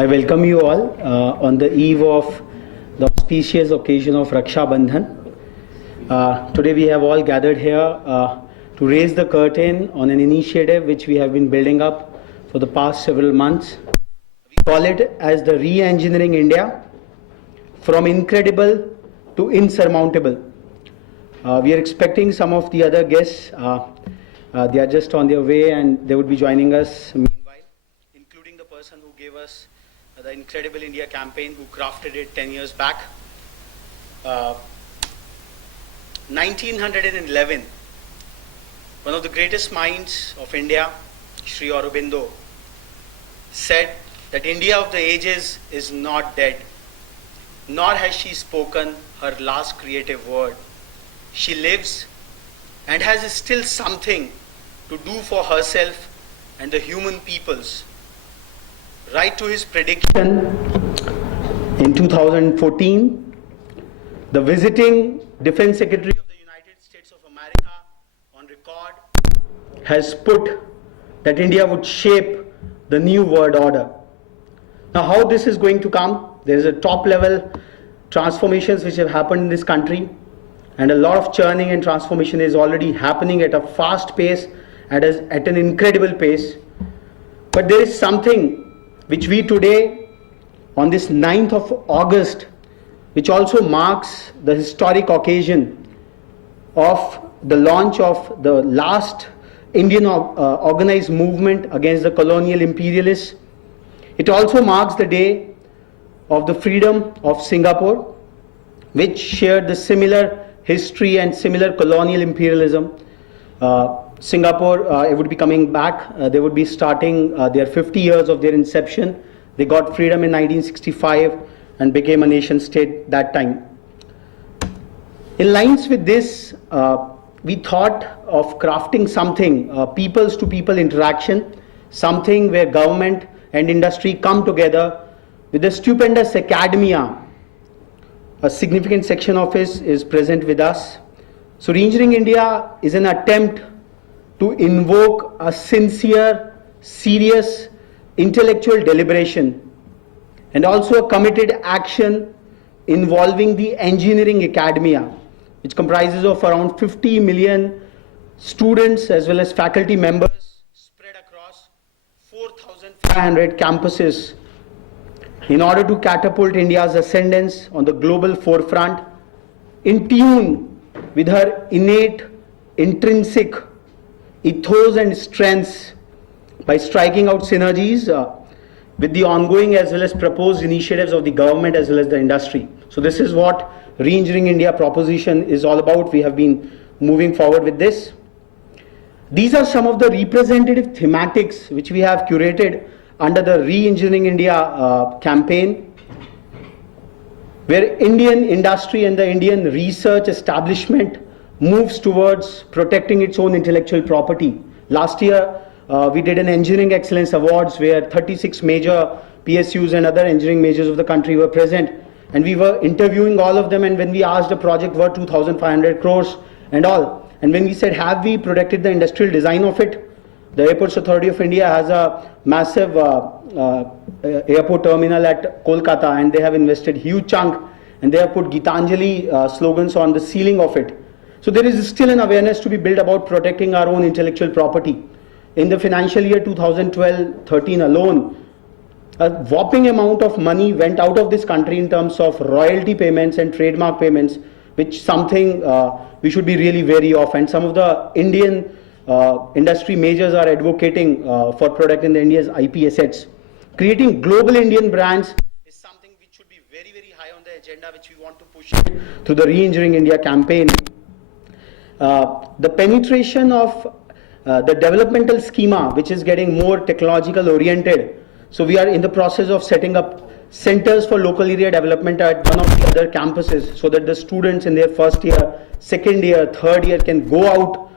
I welcome you all on the eve of the auspicious occasion of Raksha Bandhan. Today we have all gathered here to raise the curtain on an initiative which we have been building up for the past several months. We call it as the Re-Engineering India, from incredible to insurmountable. We are expecting some of the other guests. They are just on their way and they would be joining us meanwhile, including the person who gave us the Incredible India campaign, who crafted it 10 years back. 1911, one of the greatest minds of India, Sri Aurobindo, said that India of the ages is not dead, nor has she spoken her last creative word. She lives and has still something to do for herself and the human peoples. Right to his prediction in 2014, the visiting Defense Secretary of the United States of America on record has put that India would shape the new world order. Now, how this is going to come? There is a top level transformations which have happened in this country, and a lot of churning and transformation is already happening at a fast pace, at an incredible pace. But there is something which we today, on this 9th of August, which also marks the historic occasion of the launch of the last Indian organized movement against the colonial imperialists. It also marks the day of the freedom of Singapore, which shared the similar history and similar colonial imperialism. Singapore, it would be coming back. They would be starting their 50 years of their inception. They got freedom in 1965 and became a nation state that time. In lines with this, we thought of crafting something, peoples to people interaction, something where government and industry come together with a stupendous academia. A significant section of it is present with us. So Re-Engineering India is an attempt to invoke a sincere, serious, intellectual deliberation and also a committed action involving the engineering academia, which comprises of around 50 million students as well as faculty members spread across 4,500 campuses in order to catapult India's ascendance on the global forefront in tune with her innate, intrinsic ethos and strengths, by striking out synergies with the ongoing as well as proposed initiatives of the government as well as the industry. So this is what Re-Engineering India proposition is all about. We have been moving forward with this. These are some of the representative thematics which we have curated under the Re-Engineering India campaign, where Indian industry and the Indian research establishment moves towards protecting its own intellectual property. Last year, we did an Engineering Excellence Awards where 36 major PSUs and other engineering majors of the country were present, and we were interviewing all of them, and when we asked, the project worth 2,500 crores and all, and when we said, have we protected the industrial design of it? The Airports Authority of India has a massive airport terminal at Kolkata, and they have invested huge chunk, and they have put Gitanjali slogans on the ceiling of it. So there is still an awareness to be built about protecting our own intellectual property. In the financial year 2012-13 alone, a whopping amount of money went out of this country in terms of royalty payments and trademark payments, which something we should be really wary of. And some of the Indian industry majors are advocating for protecting the India's IP assets. Creating global Indian brands is something which should be very, very high on the agenda, which we want to push through the Re-Engineering India campaign. The penetration of the developmental schema, which is getting more technological oriented. So we are in the process of setting up centers for local area development at one of the other campuses, so that the students in their first year, second year, third year can go out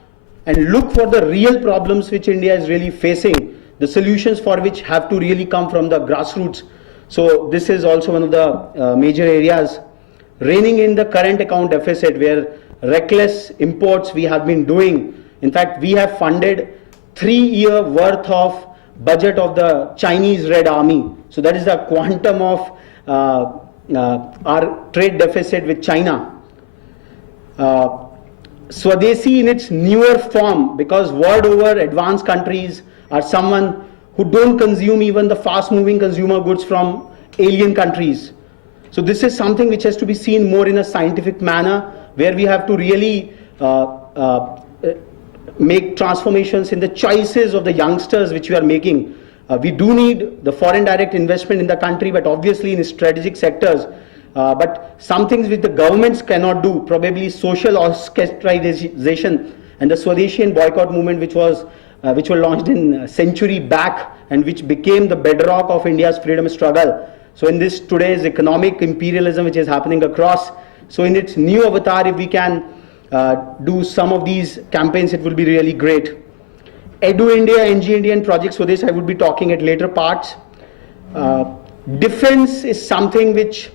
and look for the real problems which India is really facing, the solutions for which have to really come from the grassroots. So this is also one of the major areas. Reining in the current account deficit, where reckless imports we have been doing. In fact, we have funded 3-year worth of budget of the Chinese Red Army. So that is the quantum of our trade deficit with China. Swadeshi in its newer form, because world over advanced countries are someone who don't consume even the fast moving consumer goods from alien countries. So this is something which has to be seen more in a scientific manner, where we have to really make transformations in the choices of the youngsters which we are making. We do need the foreign direct investment in the country, but obviously in strategic sectors. But some things which the governments cannot do, probably social ostracization and the Swadeshi and boycott movement, which were launched in a century back and which became the bedrock of India's freedom struggle. So in this today's economic imperialism which is happening across, so in its new avatar, if we can do some of these campaigns, it will be really great. Edu India, NG India and Project Swadesh, I would be talking at later parts. Defense is something which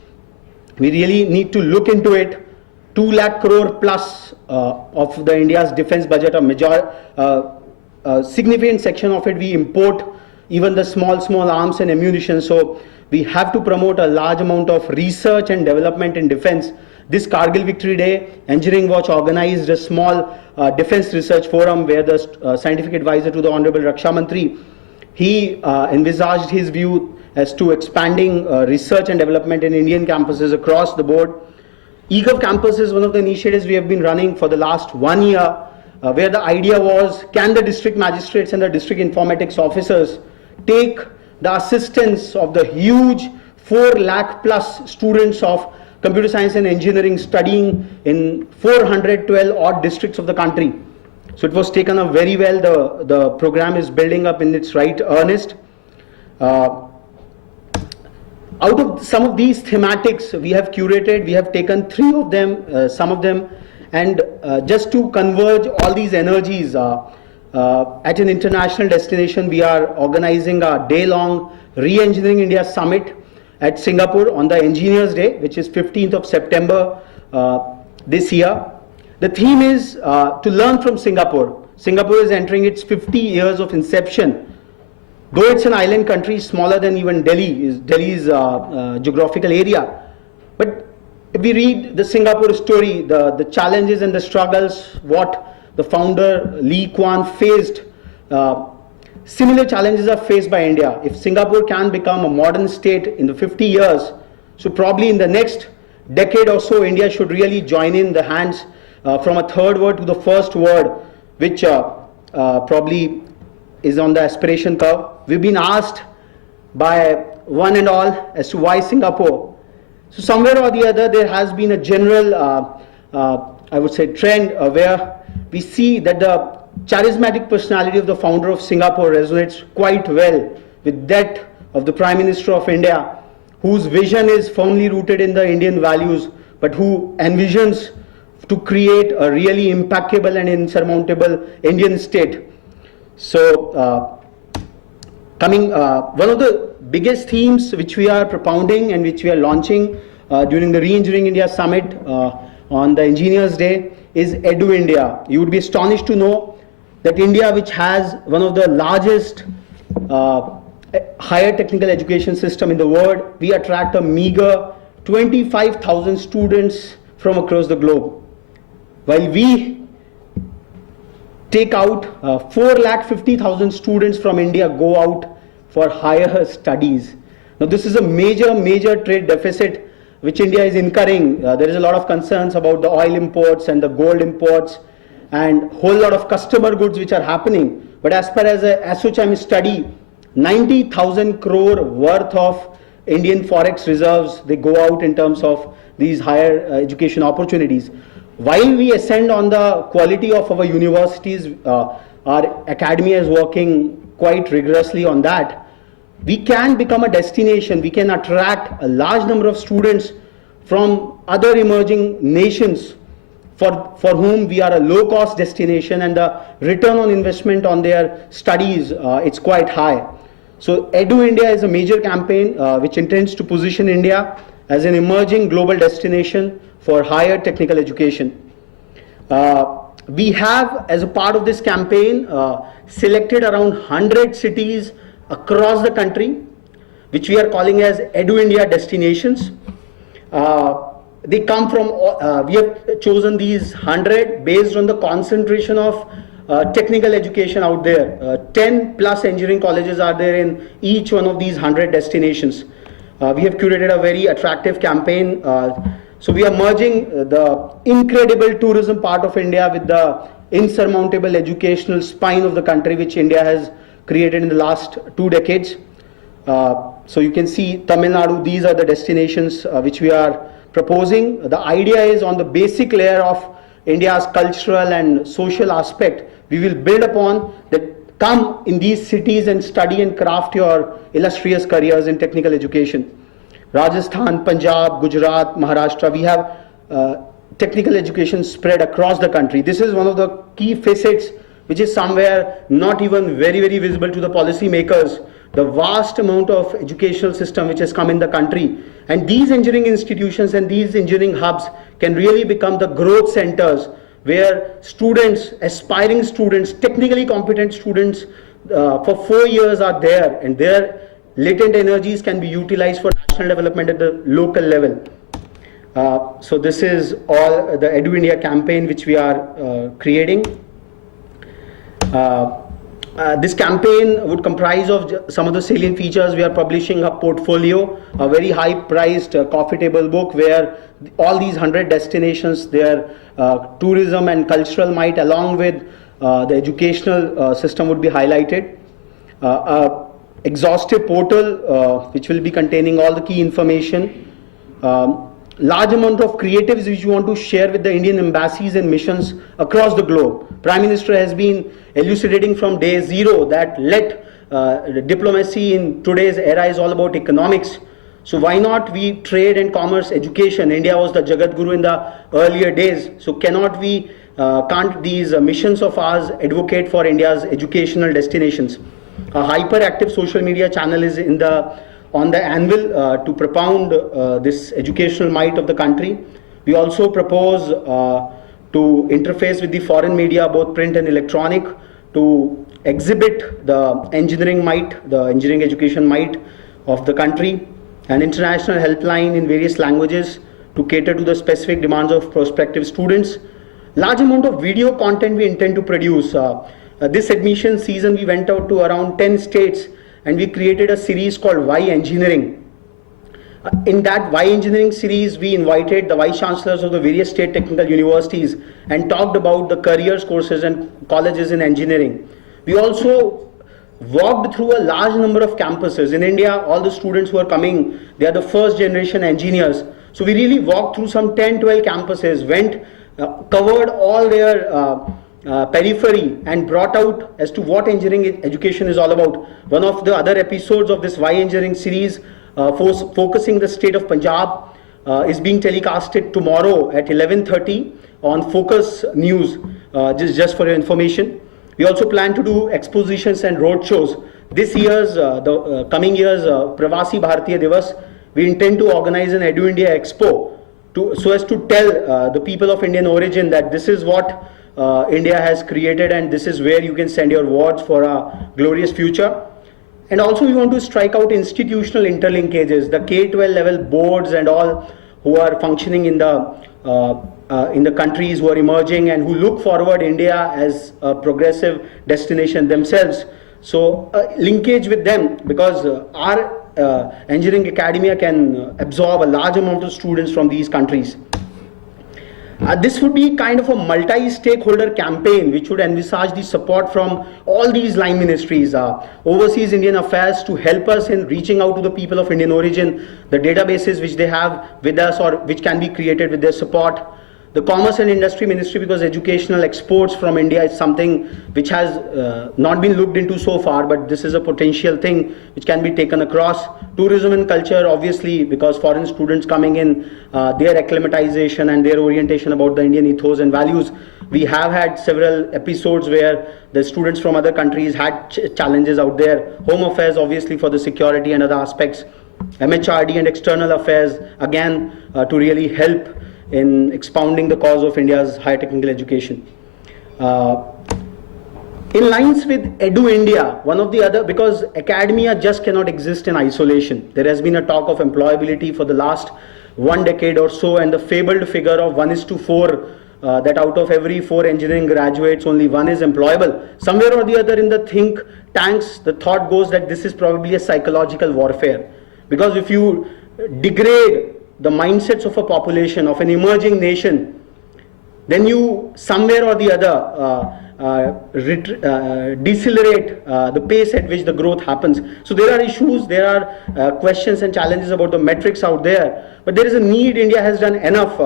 we really need to look into it. 2 lakh crore plus of the India's defense budget, a significant section of it we import, even the small arms and ammunition. So we have to promote a large amount of research and development in defense. This Kargil Victory Day, Engineering Watch organized a small defense research forum where the scientific advisor to the Honorable Raksha Mantri, he envisaged his view as to expanding research and development in Indian campuses across the board. eGov Campus is one of the initiatives we have been running for the last 1 year, where the idea was, can the district magistrates and the district informatics officers take the assistance of the huge 4 lakh plus students of computer science and engineering studying in 412 odd districts of the country. So it was taken up very well. The program is building up in its right earnest. Out of some of these thematics we have curated, we have taken 3 of them, some of them, and just to converge all these energies at an international destination, we are organizing a day-long Re-Engineering India Summit at Singapore on the Engineers Day, which is 15th of September this year. The theme is to learn from Singapore. Singapore is entering its 50 years of inception. Though it's an island country, smaller than even Delhi's geographical area. But if we read the Singapore story, the challenges and the struggles, what the founder Lee Kuan faced, similar challenges are faced by India. If Singapore can become a modern state in the 50 years, so probably in the next decade or so, India should really join in the hands from a third world to the first world, which probably is on the aspiration curve. We've been asked by one and all as to why Singapore. So somewhere or the other, there has been a general, I would say, trend where we see that the charismatic personality of the founder of Singapore resonates quite well with that of the Prime Minister of India, whose vision is firmly rooted in the Indian values, but who envisions to create a really impeccable and insurmountable Indian state. So, one of the biggest themes which we are propounding and which we are launching during the Re-Engineering India Summit on the Engineers Day is Edu India. You would be astonished to know that India, which has one of the largest higher technical education system in the world, we attract a meager 25,000 students from across the globe. While we take out 450,000 students from India go out for higher studies. Now this is a major trade deficit which India is incurring. There is a lot of concerns about the oil imports and the gold imports and whole lot of customer goods which are happening. But as per as a ASSOCHAM study, 90,000 crore worth of Indian forex reserves, they go out in terms of these higher education opportunities. While we ascend on the quality of our universities, our academia is working quite rigorously on that. We can become a destination, we can attract a large number of students from other emerging nations for whom we are a low-cost destination, and the return on investment on their studies, it's quite high. So Edu India is a major campaign which intends to position India as an emerging global destination for higher technical education. We have, as a part of this campaign, selected around 100 cities across the country, which we are calling as Edu India destinations. They come from, we have chosen these 100 based on the concentration of technical education out there. 10 plus engineering colleges are there in each one of these 100 destinations. We have curated a very attractive campaign. So we are merging the incredible tourism part of India with the insurmountable educational spine of the country, which India has created in the last 2 decades. So you can see Tamil Nadu, these are the destinations which we are proposing. The idea is on the basic layer of India's cultural and social aspect, we will build upon that. Come in these cities and study and craft your illustrious careers in technical education. Rajasthan, Punjab, Gujarat, Maharashtra, we have technical education spread across the country. This is one of the key facets which is somewhere not even very, very visible to the policy makers. The vast amount of educational system which has come in the country, and these engineering institutions and these engineering hubs can really become the growth centers where students, aspiring students, technically competent students for 4 years are there, and their latent energies can be utilized for national development at the local level. So this is all the Edu India campaign which we are creating. This campaign would comprise of some of the salient features. We are publishing a portfolio, a very high priced coffee table book where all these 100 destinations, their tourism and cultural might along with the educational system would be highlighted. Exhaustive portal which will be containing all the key information. Large amount of creatives which you want to share with the Indian embassies and missions across the globe. Prime Minister has been elucidating from day zero that diplomacy in today's era is all about economics. So why not we trade and commerce education? India was the Jagat Guru in the earlier days. So cannot we, can't these missions of ours advocate for India's educational destinations? A hyperactive social media channel is on the anvil to propound this educational might of the country. We also propose to interface with the foreign media, both print and electronic, to exhibit the engineering might, the engineering education might of the country, an international helpline in various languages to cater to the specific demands of prospective students. Large amount of video content we intend to produce. This admission season we went out to around 10 states and we created a series called Why Engineering. In that Why Engineering series, we invited the vice chancellors of the various state technical universities and talked about the careers courses and colleges in engineering. We also walked through a large number of campuses. In India, all the students who are coming, they are the first generation engineers. So we really walked through some 10, 12 campuses, covered all their periphery and brought out as to what engineering education is all about. One of the other episodes of this Why Engineering series focusing the state of Punjab is being telecasted tomorrow at 11:30 on Focus News, just for your information. We also plan to do expositions and road shows. This year's, coming year's Pravasi Bharatiya Divas, we intend to organize an Edu India Expo so as to tell the people of Indian origin that this is what India has created and this is where you can send your wards for a glorious future. And also we want to strike out institutional interlinkages, the K-12 level boards and all who are functioning in the countries who are emerging and who look forward India as a progressive destination themselves. So linkage with them, because our engineering academia can absorb a large amount of students from these countries. This would be kind of a multi-stakeholder campaign which would envisage the support from all these line ministries, overseas Indian affairs to help us in reaching out to the people of Indian origin, the databases which they have with us or which can be created with their support. The Commerce and Industry Ministry, because educational exports from India is something which has not been looked into so far, but this is a potential thing which can be taken across. Tourism and culture, obviously, because foreign students coming in, their acclimatization and their orientation about the Indian ethos and values. We have had several episodes where the students from other countries had challenges out there. Home affairs, obviously, for the security and other aspects. MHRD and external affairs, again, to really help in expounding the cause of India's higher technical education. In lines with Edu India, one of the other, because academia just cannot exist in isolation. There has been a talk of employability for the last 1 decade or so, and the fabled figure of 1:4, that out of every 4 engineering graduates, only 1 is employable. Somewhere or the other in the think tanks, the thought goes that this is probably a psychological warfare. Because if you degrade the mindsets of a population, of an emerging nation, then you somewhere or the other decelerate the pace at which the growth happens. So there are issues, there are questions and challenges about the metrics out there, but there is a need. India has done enough.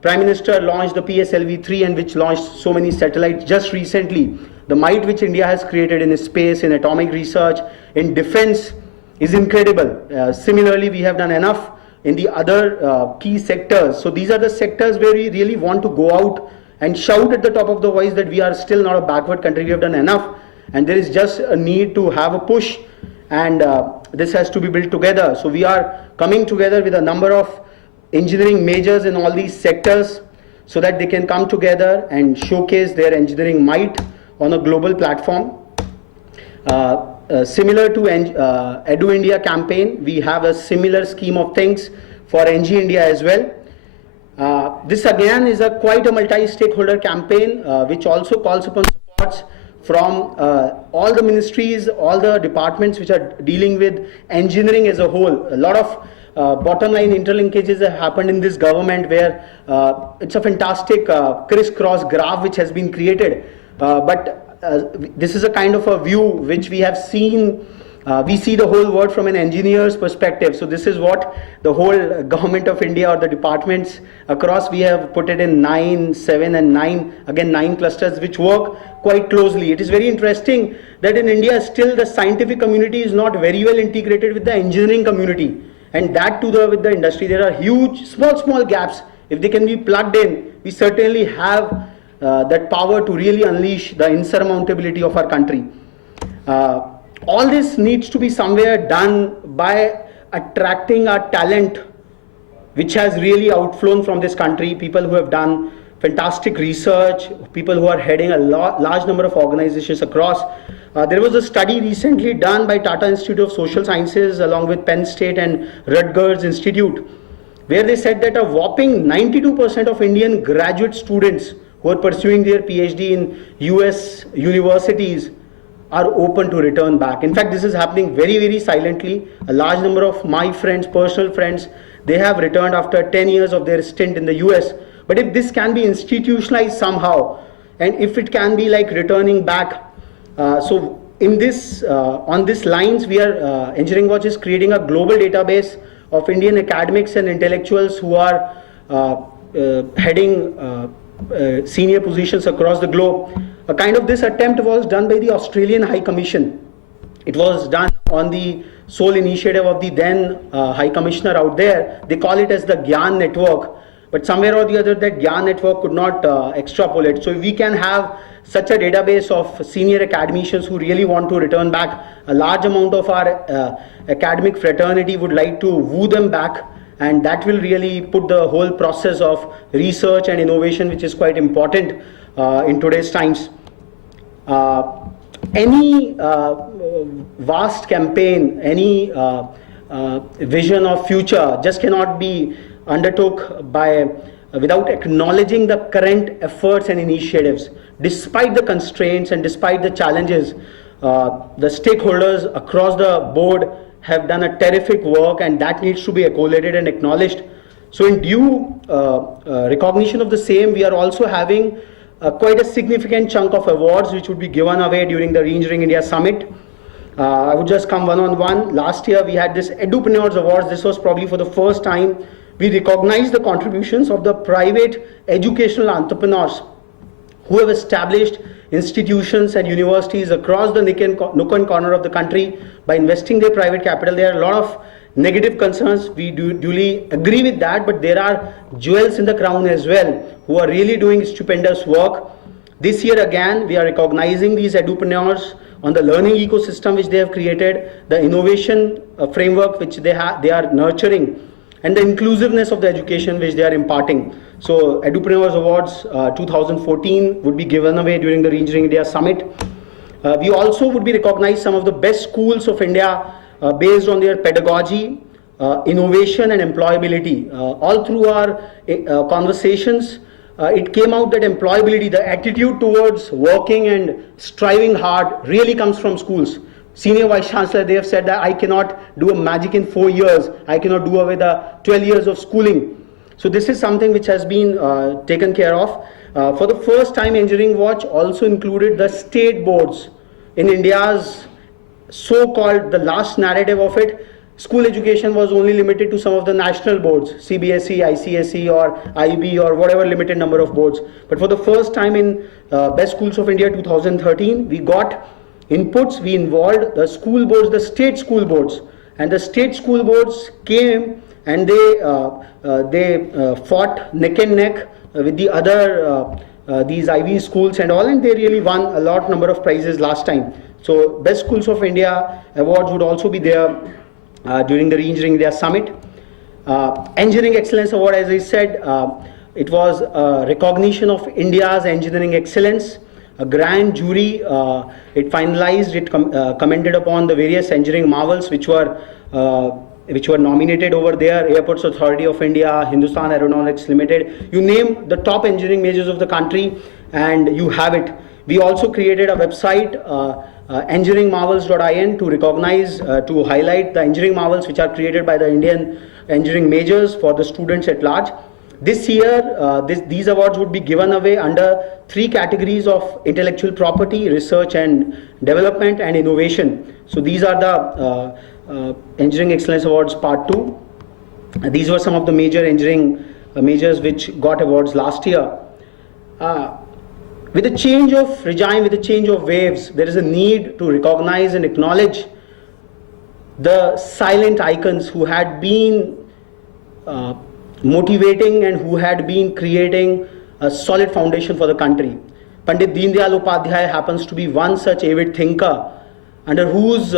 Prime Minister launched the PSLV-3, and which launched so many satellites just recently. The might which India has created in space, in atomic research, in defense is incredible. Similarly, we have done enough in the other key sectors. So these are the sectors where we really want to go out and shout at the top of the voice that we are still not a backward country. We have done enough, and there is just a need to have a push, and this has to be built together. So we are coming together with a number of engineering majors in all these sectors so that they can come together and showcase their engineering might on a global platform. Similar to Edu India campaign, we have a similar scheme of things for NG India as well. This again is quite a multi-stakeholder campaign which also calls upon supports from all the ministries, all the departments which are dealing with engineering as a whole. A lot of bottom line interlinkages have happened in this government, where it's a fantastic crisscross graph which has been created. But this is a kind of a view which we have seen. We see the whole world from an engineer's perspective. So this is what the whole government of India, or the departments across, we have put it in 9, 7 and 9, again 9 clusters which work quite closely. It is very interesting that in India still the scientific community is not very well integrated with the engineering community, and that too with the industry. There are huge, small gaps. If they can be plugged in, we certainly have that power to really unleash the insurmountability of our country. All this needs to be somewhere done by attracting our talent which has really outflown from this country, people who have done fantastic research, people who are heading a large number of organizations across. There was a study recently done by Tata Institute of Social Sciences along with Penn State and Rutgers Institute, where they said that a whopping 92% of Indian graduate students who are pursuing their PhD in US universities are open to return back. In fact, this is happening very silently. A large number of my friends, personal friends, they have returned after 10 years of their stint in the US. But if this can be institutionalized somehow, and if it can be like returning back, so in this, on these lines, we are, Engineering Watch is creating a global database of Indian academics and intellectuals who are heading senior positions across the globe. A kind of this attempt was done by the Australian High Commission. It was done on the sole initiative of the then High Commissioner out there. They call it as the Gyan Network, but somewhere or the other that Gyan Network could not extrapolate. So if we can have such a database of senior academicians who really want to return back, a large amount of our academic fraternity would like to woo them back, and that will really put the whole process of research and innovation, which is quite important in today's times. Any vast campaign, any vision of future just cannot be undertook by without acknowledging the current efforts and initiatives. Despite the constraints and despite the challenges, the stakeholders across the board have done a terrific work, and that needs to be accoladed and acknowledged. So in due recognition of the same, we are also having quite a significant chunk of awards which would be given away during the Re-Engineering India Summit. I would just come one on one. Last year we had this Edupreneurs Awards. This was probably for the first time we recognized the contributions of the private educational entrepreneurs who have established institutions and universities across the nook and corner of the country by investing their private capital. There are a lot of negative concerns. We duly agree with that, but there are jewels in the crown as well who are really doing stupendous work. This year again, we are recognizing these edupreneurs on the learning ecosystem which they have created, the innovation framework which they are nurturing, and the inclusiveness of the education which they are imparting. So Edupreneurs Awards 2014 would be given away during the Re-Engineering India Summit. We also would be recognized some of the best schools of India based on their pedagogy, innovation and employability. All through our conversations, it came out that employability, the attitude towards working and striving hard really comes from schools. Senior Vice Chancellor, they have said that I cannot do a magic in 4 years. I cannot do away the 12 years of schooling. So this is something which has been taken care of. For the first time, Engineering Watch also included the state boards in India's so-called, the last narrative of it. School education was only limited to some of the national boards, CBSE, ICSE or IB or whatever limited number of boards. But for the first time in Best Schools of India 2013, we got inputs, we involved the school boards, the state school boards. And the state school boards came and they fought neck and neck with the other these Ivy schools and all, and they really won a lot number of prizes last time. So Best Schools of India awards would also be there during the Re-Engineering India Summit. Engineering Excellence Award, as I said, it was a recognition of India's engineering excellence. A grand jury, it finalized, it commented upon the various engineering marvels which were nominated over there. Airports Authority of India, Hindustan Aeronautics Limited, you name the top engineering majors of the country and you have it. We also created a website, engineeringmarvels.in, to recognize, to highlight the engineering marvels which are created by the Indian engineering majors for the students at large. This year, these awards would be given away under 3 categories of intellectual property, research and development, and innovation. So these are the Engineering Excellence Awards Part 2. These were some of the major engineering majors which got awards last year. With the change of regime, with the change of waves, there is a need to recognize and acknowledge the silent icons who had been motivating and who had been creating a solid foundation for the country. Pandit Deen Dayal Upadhyay happens to be one such avid thinker under whose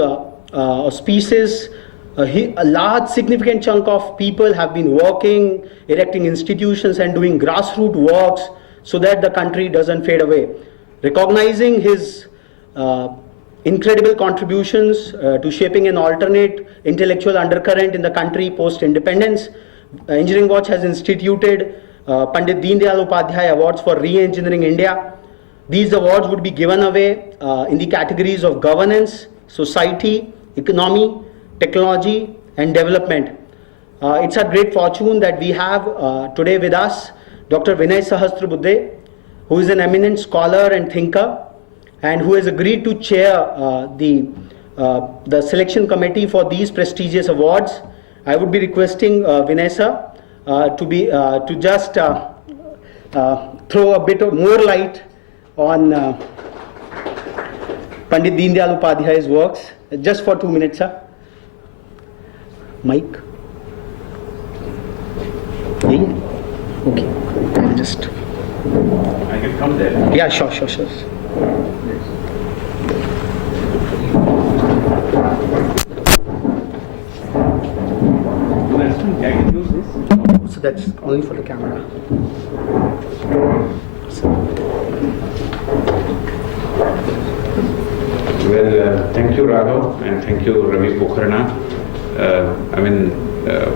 auspices a large significant chunk of people have been working, erecting institutions and doing grassroots works so that the country doesn't fade away. Recognizing his incredible contributions to shaping an alternate intellectual undercurrent in the country post-independence, Engineering Watch has instituted Pandit Deen Dayal Upadhyay Awards for Re-Engineering India. These awards would be given away in the categories of governance, society, economy, technology and development. It's a great fortune that we have today with us Dr. Vinay Sahasrabudhe, who is an eminent scholar and thinker and who has agreed to chair the selection committee for these prestigious awards. I would be requesting Vinay sir to just throw a bit of more light on Pandit Deen Dayal Upadhyay's works, just for 2 minutes, sir. Mic. Okay. Just. I can come there. Yeah, sure. I can use this. So that's only for the camera. Well, thank you, Raghav, and thank you, Ravi Pokharna.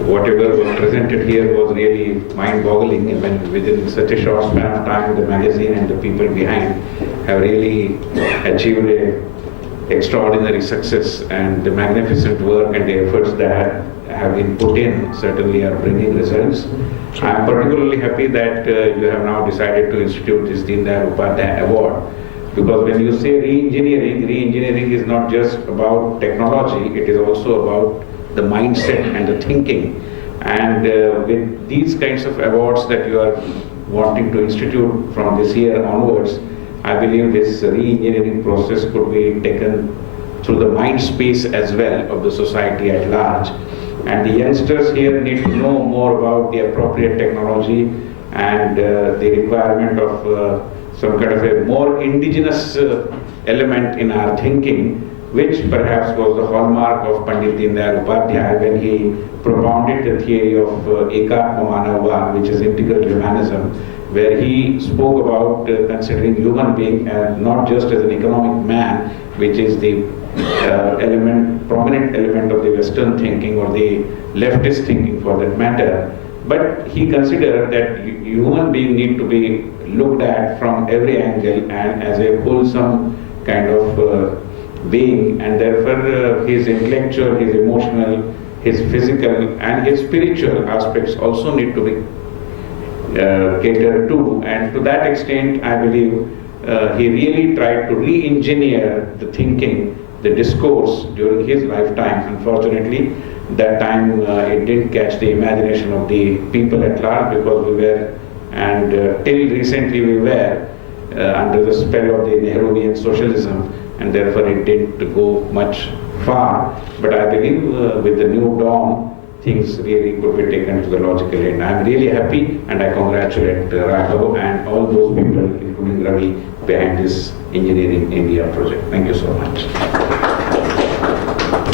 Whatever was presented here was really mind-boggling. I mean, within such a short span of time, the magazine and the people behind have really achieved a extraordinary success, and the magnificent work and the efforts that have been put in certainly are bringing results. I am particularly happy that you have now decided to institute this Deen Dayal Upadhyay Award, because when you say re-engineering is not just about technology, it is also about the mindset and the thinking. And with these kinds of awards that you are wanting to institute from this year onwards, I believe this re-engineering process could be taken through the mind space as well of the society at large. And the youngsters here need to know more about the appropriate technology and the requirement of some kind of a more indigenous element in our thinking which perhaps was the hallmark of Pandit Deendayal Upadhyay when he propounded the theory of Ekatma Manavvad, which is integral humanism, where he spoke about considering human being not just as an economic man, which is the prominent element of the Western thinking or the leftist thinking for that matter, but he considered that human being need to be looked at from every angle and as a wholesome kind of being, and therefore his intellectual, his emotional, his physical and his spiritual aspects also need to be catered to, and to that extent I believe he really tried to re-engineer the thinking, the discourse during his lifetime. Unfortunately, that time it didn't catch the imagination of the people at large, because we were, and till recently we were under the spell of the Nehruvian socialism, and therefore it didn't go much far. But I believe with the new dawn, things really could be taken to the logical end. I am really happy, and I congratulate Raghav and all those people, including Ravi, behind this Engineering India project. Thank you so much.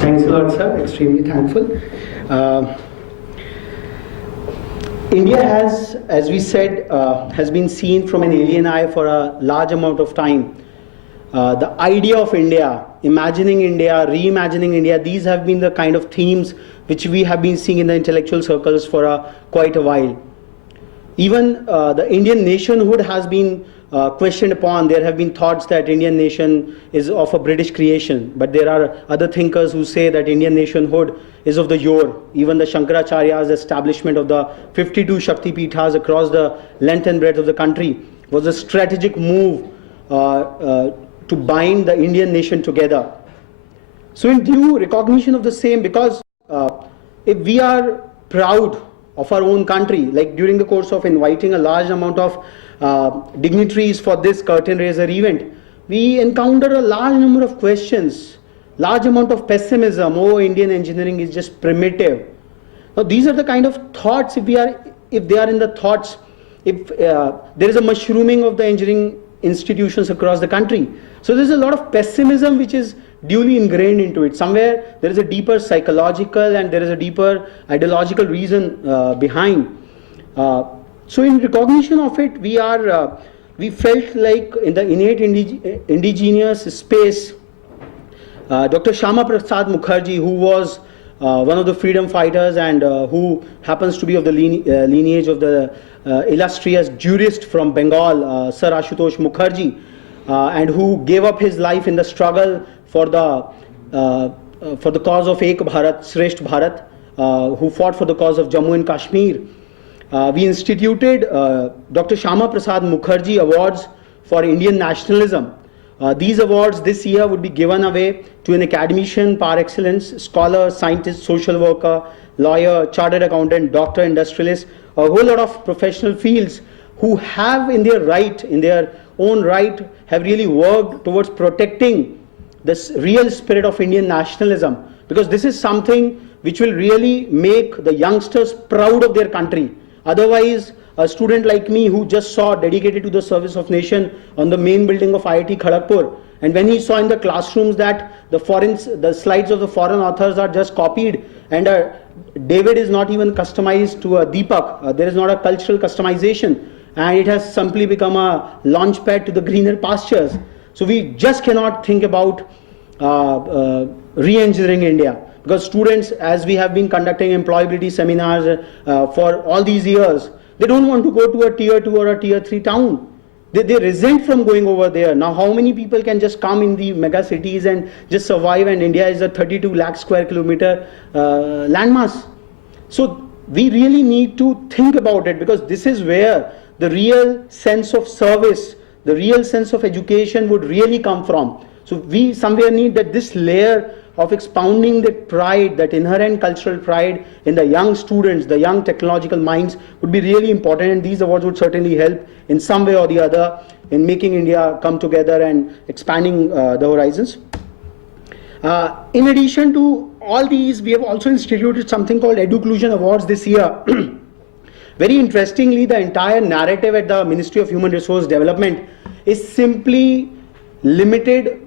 Thanks a lot, sir. Extremely thankful. India has, as we said, has been seen from an alien eye for a large amount of time. The idea of India, imagining India, reimagining India, these have been the kind of themes which we have been seeing in the intellectual circles for quite a while. Even the Indian nationhood has been questioned upon. There have been thoughts that Indian nation is of a British creation, but there are other thinkers who say that Indian nationhood is of the yore. Even the Shankaracharya's establishment of the 52 Shakti Pithas across the length and breadth of the country was a strategic move to bind the Indian nation together. So in due recognition of the same, because if we are proud of our own country, like during the course of inviting a large amount of dignitaries for this curtain raiser event, we encounter a large number of questions, large amount of pessimism. Oh, Indian engineering is just primitive. Now these are the kind of thoughts, if they are in the thoughts, if there is a mushrooming of the engineering institutions across the country. So there's a lot of pessimism which is duly ingrained into it. Somewhere there is a deeper psychological and there is a deeper ideological reason behind. So in recognition of it, we felt like in the innate indigenous space, Dr. Shyama Prasad Mukherjee, who was one of the freedom fighters and who happens to be of the lineage of the illustrious jurist from Bengal, Sir Ashutosh Mukherjee, and who gave up his life in the struggle for the cause of Ek Bharat, Shresth Bharat, who fought for the cause of Jammu and Kashmir. We instituted Dr. Shyama Prasad Mukherjee Awards for Indian nationalism. These awards this year would be given away to an academician par excellence, scholar, scientist, social worker, lawyer, chartered accountant, doctor, industrialist, a whole lot of professional fields who have in their own right, have really worked towards protecting this real spirit of Indian nationalism, because this is something which will really make the youngsters proud of their country. Otherwise, a student like me who just saw dedicated to the service of nation on the main building of IIT Kharagpur, and when he saw in the classrooms that the slides of the foreign authors are just copied, and David is not even customized to a Deepak, there is not a cultural customization, and it has simply become a launch pad to the greener pastures. So we just cannot think about re-engineering India. Because students, as we have been conducting employability seminars for all these years, they don't want to go to a tier 2 or a tier 3 town. They resent from going over there. Now how many people can just come in the mega cities and just survive, and India is a 32 lakh square kilometer landmass. So we really need to think about it, because this is where the real sense of service, the real sense of education would really come from. So we somewhere need that this layer of expounding that pride, that inherent cultural pride in the young students, the young technological minds would be really important, and these awards would certainly help in some way or the other in making India come together and expanding the horizons. In addition to all these, we have also instituted something called Educlusion Awards this year. Very interestingly, the entire narrative at the Ministry of Human Resource Development is simply limited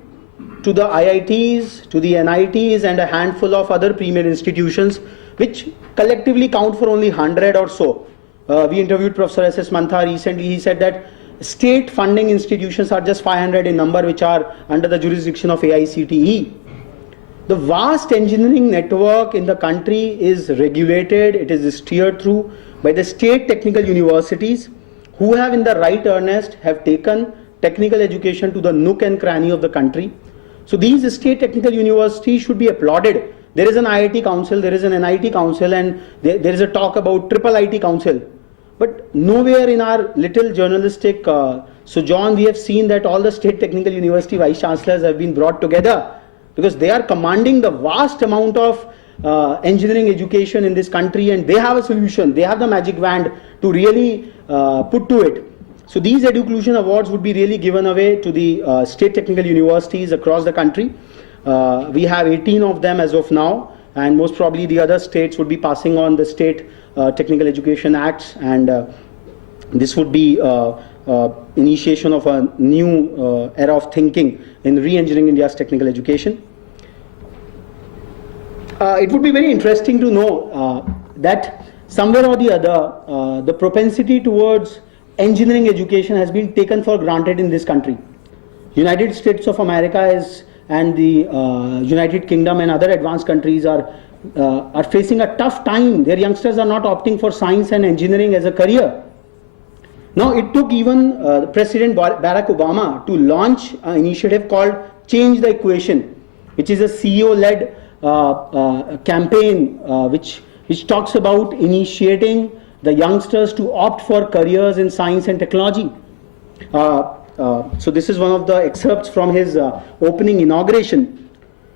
to the IITs, to the NITs, and a handful of other premier institutions, which collectively count for only 100 or so. We interviewed Professor S.S. Mantha recently. He said that state funding institutions are just 500 in number, which are under the jurisdiction of AICTE. The vast engineering network in the country is regulated, it is steered through by the state technical universities, who have in the right earnest have taken technical education to the nook and cranny of the country. So these state technical universities should be applauded. There is an IIT council, there is an NIT council, and there is a talk about triple IT council. But nowhere in our little journalistic sojourn we have seen that all the state technical university vice chancellors have been brought together, because they are commanding the vast amount of engineering education in this country, and they have a solution, they have the magic wand to really put to it. So these Educlusion awards would be really given away to the state technical universities across the country. We have 18 of them as of now, and most probably the other states would be passing on the state technical education acts, and this would be initiation of a new era of thinking in re-engineering India's technical education. It would be very interesting to know that somewhere or the other, the propensity towards engineering education has been taken for granted in this country. United States of America is, and the United Kingdom and other advanced countries are facing a tough time. Their youngsters are not opting for science and engineering as a career. Now, it took even President Barack Obama to launch an initiative called Change the Equation, which is a CEO-led campaign which talks about initiating the youngsters to opt for careers in science and technology. So this is one of the excerpts from his opening inauguration.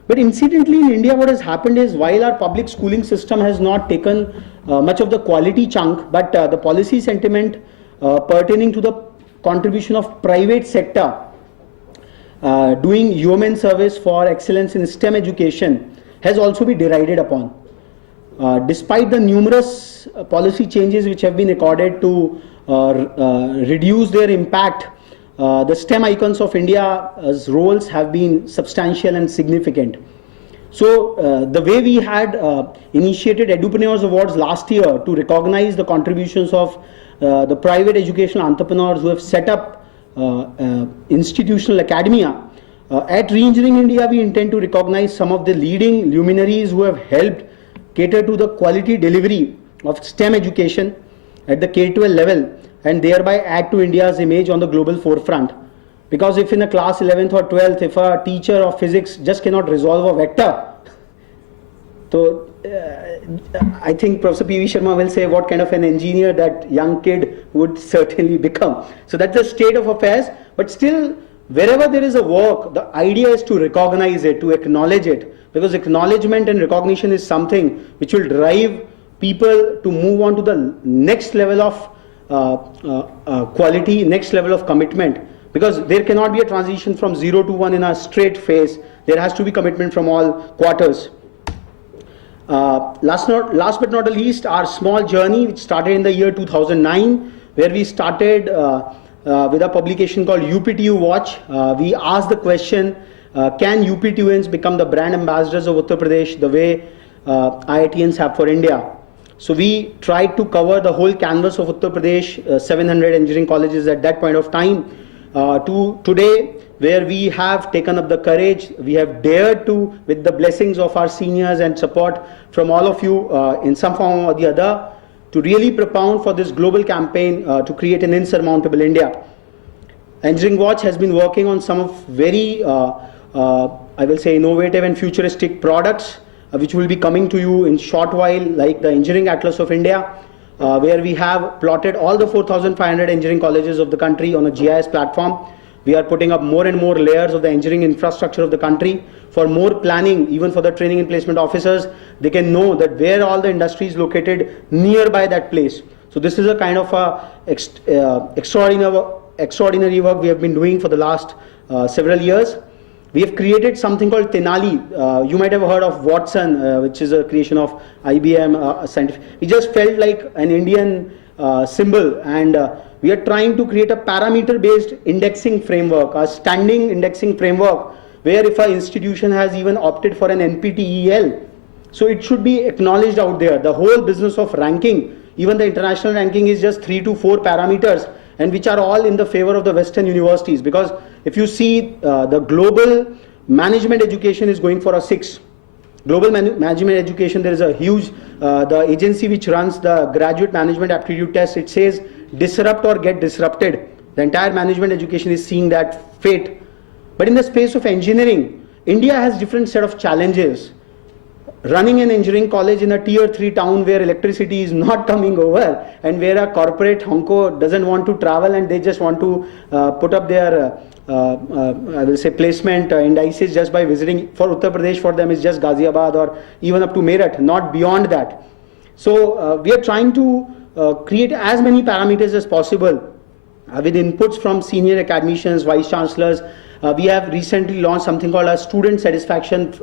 But incidentally, in India, what has happened is, while our public schooling system has not taken much of the quality chunk, but the policy sentiment pertaining to the contribution of private sector doing yeoman service for excellence in STEM education has also been derided upon. Despite the numerous policy changes which have been accorded to reduce their impact, the STEM icons of India's roles have been substantial and significant. So the way we had initiated Edupreneurs Awards last year to recognize the contributions of the private educational entrepreneurs who have set up institutional academia, at Re-Engineering India we intend to recognize some of the leading luminaries who have helped cater to the quality delivery of STEM education at the K-12 level, and thereby add to India's image on the global forefront. Because if in a class 11th or 12th, if a teacher of physics just cannot resolve a vector, so I think Professor P.V. Sharma will say what kind of an engineer that young kid would certainly become. So that's the state of affairs, but still, wherever there is a work, the idea is to recognize it, to acknowledge it, because acknowledgement and recognition is something which will drive people to move on to the next level of quality, next level of commitment, because there cannot be a transition from 0 to 1 in a straight phase. There has to be commitment from all quarters. Last but not the least, our small journey, which started in the year 2009, where we started with a publication called UPTU Watch. We asked the question, can UPTUians become the brand ambassadors of Uttar Pradesh the way IITians have for India? So we tried to cover the whole canvas of Uttar Pradesh, 700 engineering colleges at that point of time, to today, where we have taken up the courage, we have dared to, with the blessings of our seniors and support from all of you in some form or the other, to really propound for this global campaign to create an insurmountable India. Engineering Watch has been working on some of very, I will say, innovative and futuristic products, which will be coming to you in short while, like the Engineering Atlas of India, where we have plotted all the 4,500 engineering colleges of the country on a GIS platform. We are putting up more and more layers of the engineering infrastructure of the country for more planning, even for the training and placement officers. They can know that where all the industry is located nearby that place. So this is a kind of extraordinary work we have been doing for the last several years. We have created something called Tenali. You might have heard of Watson, which is a creation of IBM scientific. It just felt like an Indian symbol, and we are trying to create a parameter-based indexing framework, a standing indexing framework, where if an institution has even opted for an NPTEL, so it should be acknowledged out there. The whole business of ranking, even the international ranking, is just 3 to 4 parameters, and which are all in the favor of the Western universities. Because if you see the global management education is going for a 6. Global management education, there is a huge, the agency which runs the graduate management aptitude test, it says disrupt or get disrupted. The entire management education is seeing that fate. But in the space of engineering, India has different set of challenges. Running an engineering college in a tier 3 town where electricity is not coming over, and where a corporate honko doesn't want to travel and they just want to put up their I will say placement indices just by visiting. For Uttar Pradesh, for them is just Ghaziabad or even up to Meerut, not beyond that. So we are trying to create as many parameters as possible with inputs from senior academicians, vice chancellors. We have recently launched something called a student satisfaction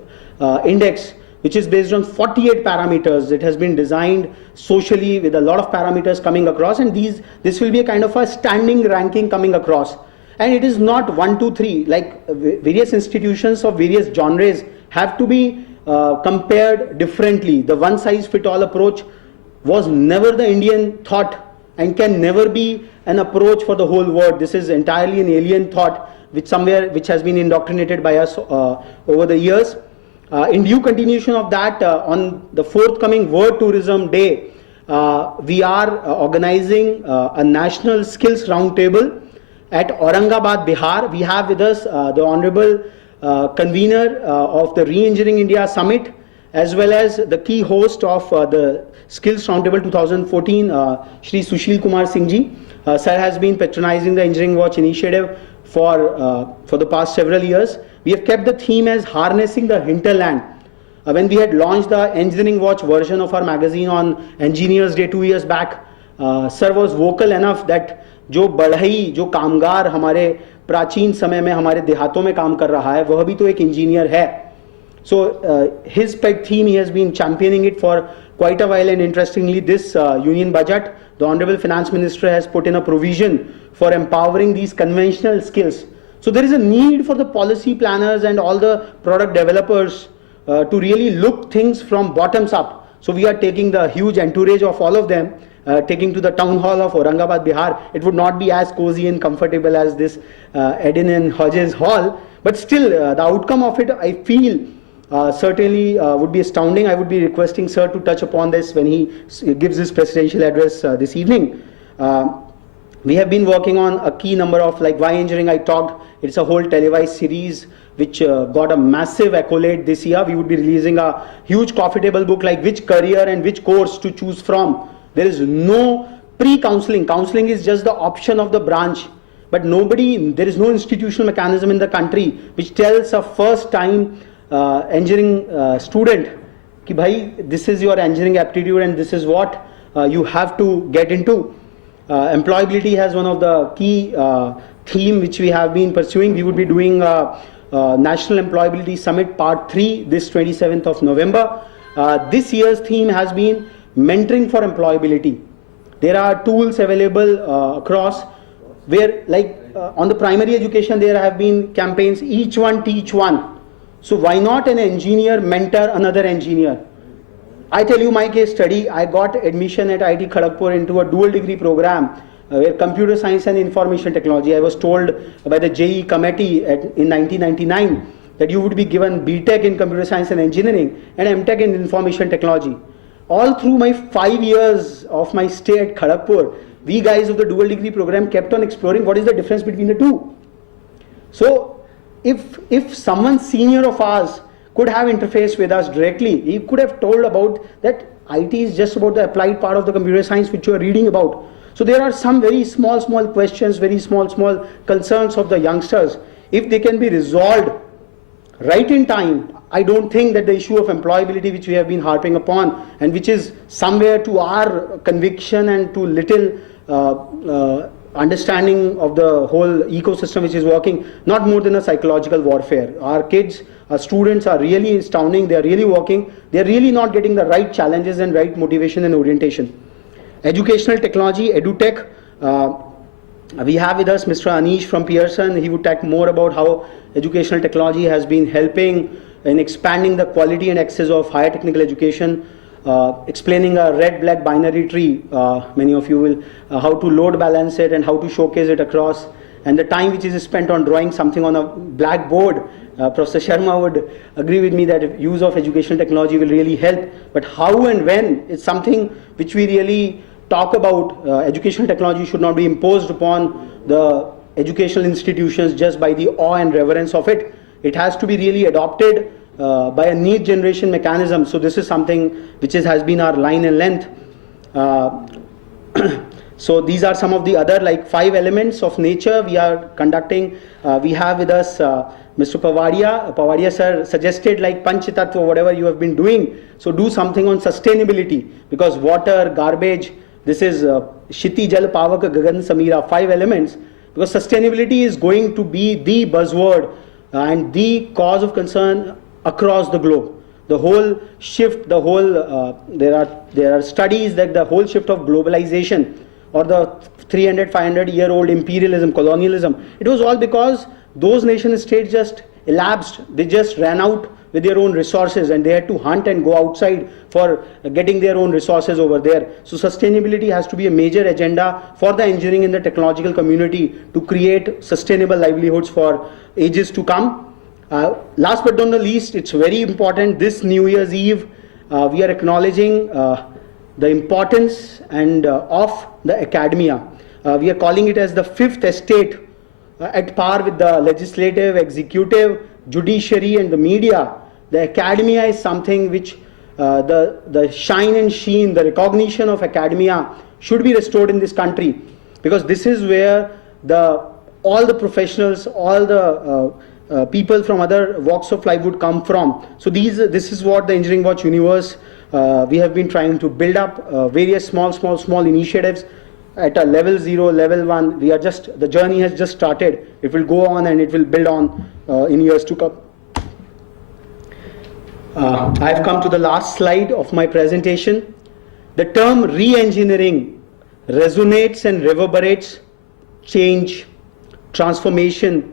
index, which is based on 48 parameters. It has been designed socially with a lot of parameters coming across, and this will be a kind of a standing ranking coming across. And it is not 1, 2, 3, like various institutions of various genres have to be compared differently. The one size fit all approach was never the Indian thought and can never be an approach for the whole world. This is entirely an alien thought which has been indoctrinated by us over the years. In due continuation of that, on the forthcoming World Tourism Day, we are organizing a national skills roundtable at Aurangabad, Bihar. We have with us the Honorable Convener of the Re-Engineering India Summit, as well as the key host of the Skills Roundtable 2014, Shri Sushil Kumar Singh ji. Sir has been patronizing the Engineering Watch initiative for the past several years. We have kept the theme as harnessing the hinterland. When we had launched the Engineering Watch version of our magazine on Engineers Day 2 years back, sir was vocal enough that जो बढ़ई, जो कामगार हमारे प्राचीन समय में हमारे देहातों में काम कर रहा है, वह भी तो एक इंजीनियर है. So his peg theme, he has been championing it for quite a while, and interestingly this union budget, the Honorable Finance Minister has put in a provision for empowering these conventional skills. So there is a need for the policy planners and all the product developers to really look things from bottoms up. So we are taking the huge entourage of all of them, taking to the town hall of Aurangabad, Bihar. It would not be as cozy and comfortable as this Eden and Hodges hall, but still the outcome of it, I feel, certainly would be astounding. I would be requesting sir to touch upon this when he gives his presidential address this evening. We have been working on a key number of, like Why Engineering I talked, it's a whole televised series which got a massive accolade this year. We would be releasing a huge profitable book like which career and which course to choose from. There is no pre-counseling. Counseling is just the option of the branch. But there is no institutional mechanism in the country which tells a first time engineering student ki bhai, this is your engineering aptitude and this is what you have to get into. Employability has one of the key theme which we have been pursuing. We would be doing National Employability Summit Part 3 this 27th of November. This year's theme has been mentoring for employability. There are tools available across where, like on the primary education, there have been campaigns, each one teach one. So why not an engineer mentor another engineer? I tell you my case study. I got admission at IIT Kharagpur into a dual degree program where computer science and information technology. I was told by the JEE committee in 1999 that you would be given BTech in computer science and engineering and MTech in information technology. All through my 5 years of my stay at Kharagpur, we guys of the dual degree program kept on exploring what is the difference between the two. So if someone senior of ours could have interfaced with us directly, he could have told about that IT is just about the applied part of the computer science which you are reading about. So there are some very small questions, very small concerns of the youngsters. If they can be resolved right in time, I don't think that the issue of employability which we have been harping upon and which is somewhere to our conviction and to little understanding of the whole ecosystem which is working, not more than a psychological warfare. Our kids, our students are really astounding, they are really working, they are really not getting the right challenges and right motivation and orientation. Educational technology, EduTech, We have with us Mr. Anish from Pearson. He would talk more about how educational technology has been helping in expanding the quality and access of higher technical education, explaining a red-black binary tree. Many of you will, how to load balance it and how to showcase it across. And the time which is spent on drawing something on a blackboard, Professor Sharma would agree with me that use of educational technology will really help. But how and when is something which we really talk about. Educational technology should not be imposed upon the educational institutions just by the awe and reverence of it. It has to be really adopted by a need generation mechanism. So this is something which has been our line and length. So these are some of the other like 5 elements of nature we are conducting. We have with us Mr. Pavadia. Pavadia sir suggested like Panchatattva, whatever you have been doing. So do something on sustainability, because water, garbage, this is Shiti Jal Pavak Gagan Samira, 5 elements, because sustainability is going to be the buzzword and the cause of concern across the globe. The whole shift, the whole, there are studies that the whole shift of globalization or the 300, 500-year-old imperialism, colonialism, it was all because those nation states just elapsed. They just ran out with their own resources and they had to hunt and go outside for getting their own resources over there. So sustainability has to be a major agenda for the engineering and the technological community to create sustainable livelihoods for ages to come. Last but not the least, it's very important, this New Year's Eve, we are acknowledging the importance and of the academia. We are calling it as the 5th estate, at par with the legislative, executive, judiciary and the media. The academia is something which the shine and sheen, the recognition of academia should be restored in this country, because this is where all the professionals, all the people from other walks of life would come from. So this is what the Engineering Watch universe, we have been trying to build up various small initiatives at a level 0, level 1. The journey has just started. It will go on and it will build on in years to come. I have come to the last slide of my presentation. The term re-engineering resonates and reverberates change, transformation,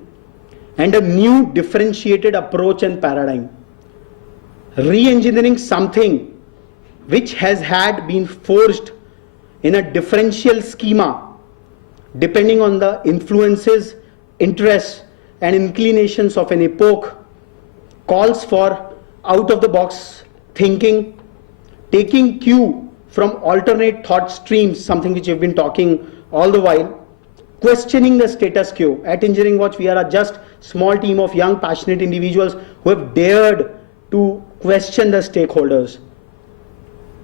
and a new differentiated approach and paradigm. Re-engineering something which has been forged in a differential schema depending on the influences, interests and inclinations of an epoch, calls for out-of-the-box thinking, taking cue from alternate thought streams, something which we've been talking all the while, questioning the status quo. At Engineering Watch, we are a just small team of young, passionate individuals who have dared to question the stakeholders.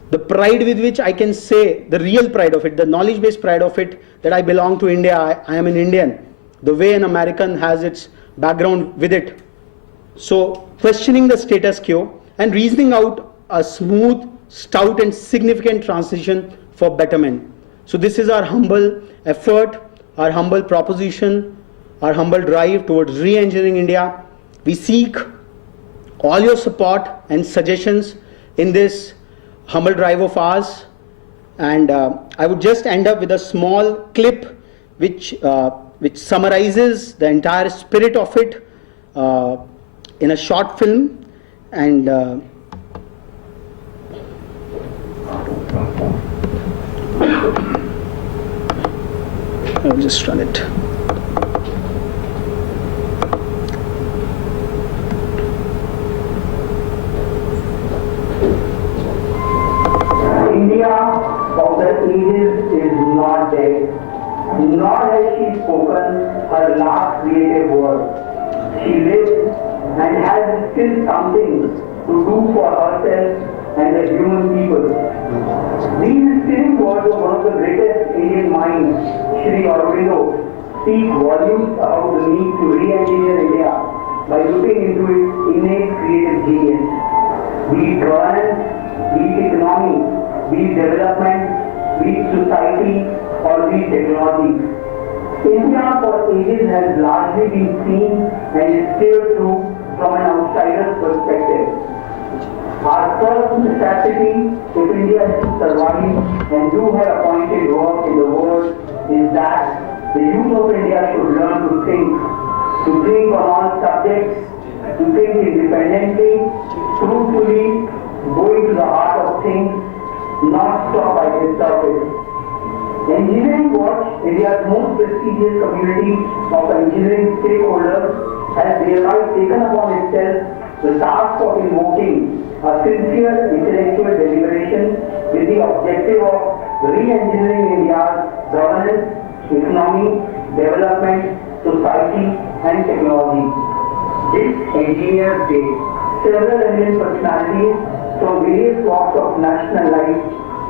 The pride with which I can say, the real pride of it, the knowledge-based pride of it, that I belong to India, I am an Indian, the way an American has its background with it. So questioning the status quo and reasoning out a smooth, stout and significant transition for betterment. So this is our humble effort, our humble proposition, our humble drive towards re-engineering India. We seek all your support and suggestions in this humble drive of ours. And I would just end up with a small clip which summarizes the entire spirit of it in a short film. And I'll just run it. India of the ages is not dead, nor has she spoken her last creative word. She lives and has still something to do for herself and the human people. These stirring words of one of the greatest Indian minds, Shri Aurobindo, speak volumes about the need to re-engineer India by looking into its innate creative genius. Be it governance, be it economy, be it development, be it society, or be it technology. India for ages has largely been seen and is steered through from an outsider's perspective. Our first necessity, if India is to survive and do her appointed work in the world, is that The youth of India should learn to think on all subjects, to think independently, truthfully, going to the heart of things, not stop by the surface. Engineering Watch, India's most prestigious community of engineering stakeholders, has thereby taken upon itself the task of invoking a sincere intellectual deliberation with the objective of re-engineering India's governance, economy, development, society and technology. This Engineers Day, several eminent personalities from various walks of national life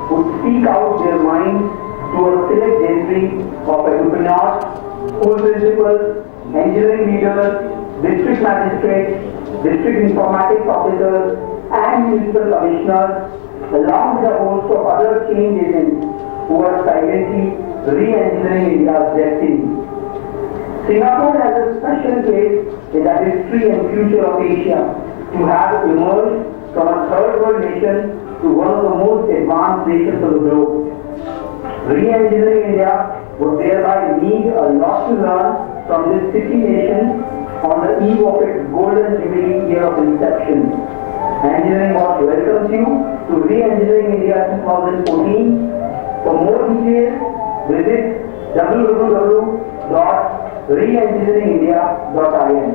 would speak out their minds to a select gentry of entrepreneurs, school principals, engineering leaders, district magistrates, district informatics officers, and municipal commissioners, along with a host of other change agents who are silently re-engineering India's destiny. Singapore has a special place in the history and future of Asia to have emerged from a third world nation to one of the most advanced nations of the globe. Re-engineering India would thereby need a lot to learn from this city nation on the eve of its golden jubilee year of inception. Engineering Watch welcomes you to Re-Engineering India 2014. For more details, visit www.reengineeringindia.in.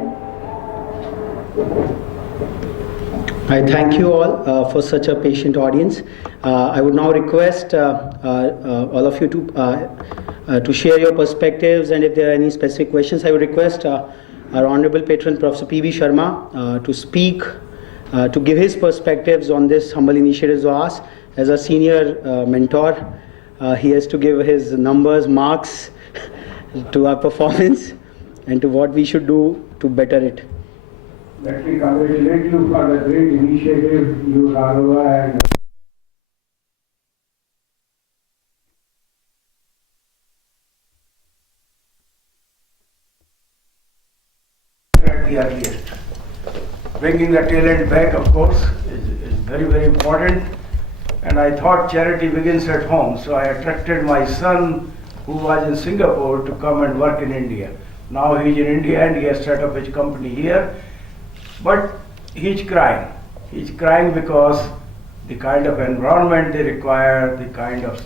I thank you all for such a patient audience. I would now request all of you to share your perspectives, and if there are any specific questions, I would request our Honorable Patron Professor P.V. Sharma to speak, to give his perspectives on this humble initiative of ours. As a senior mentor, he has to give his numbers, marks to our performance and to what we should do to better it. Let me congratulate you for the great initiative you, Raghav, and at the earliest. Bringing the talent back, of course, is very, very important. And I thought charity begins at home, so I attracted my son, who was in Singapore, to come and work in India. Now he is in India and he has set up his company here. But he's crying. He's crying because the kind of environment they require, the kind of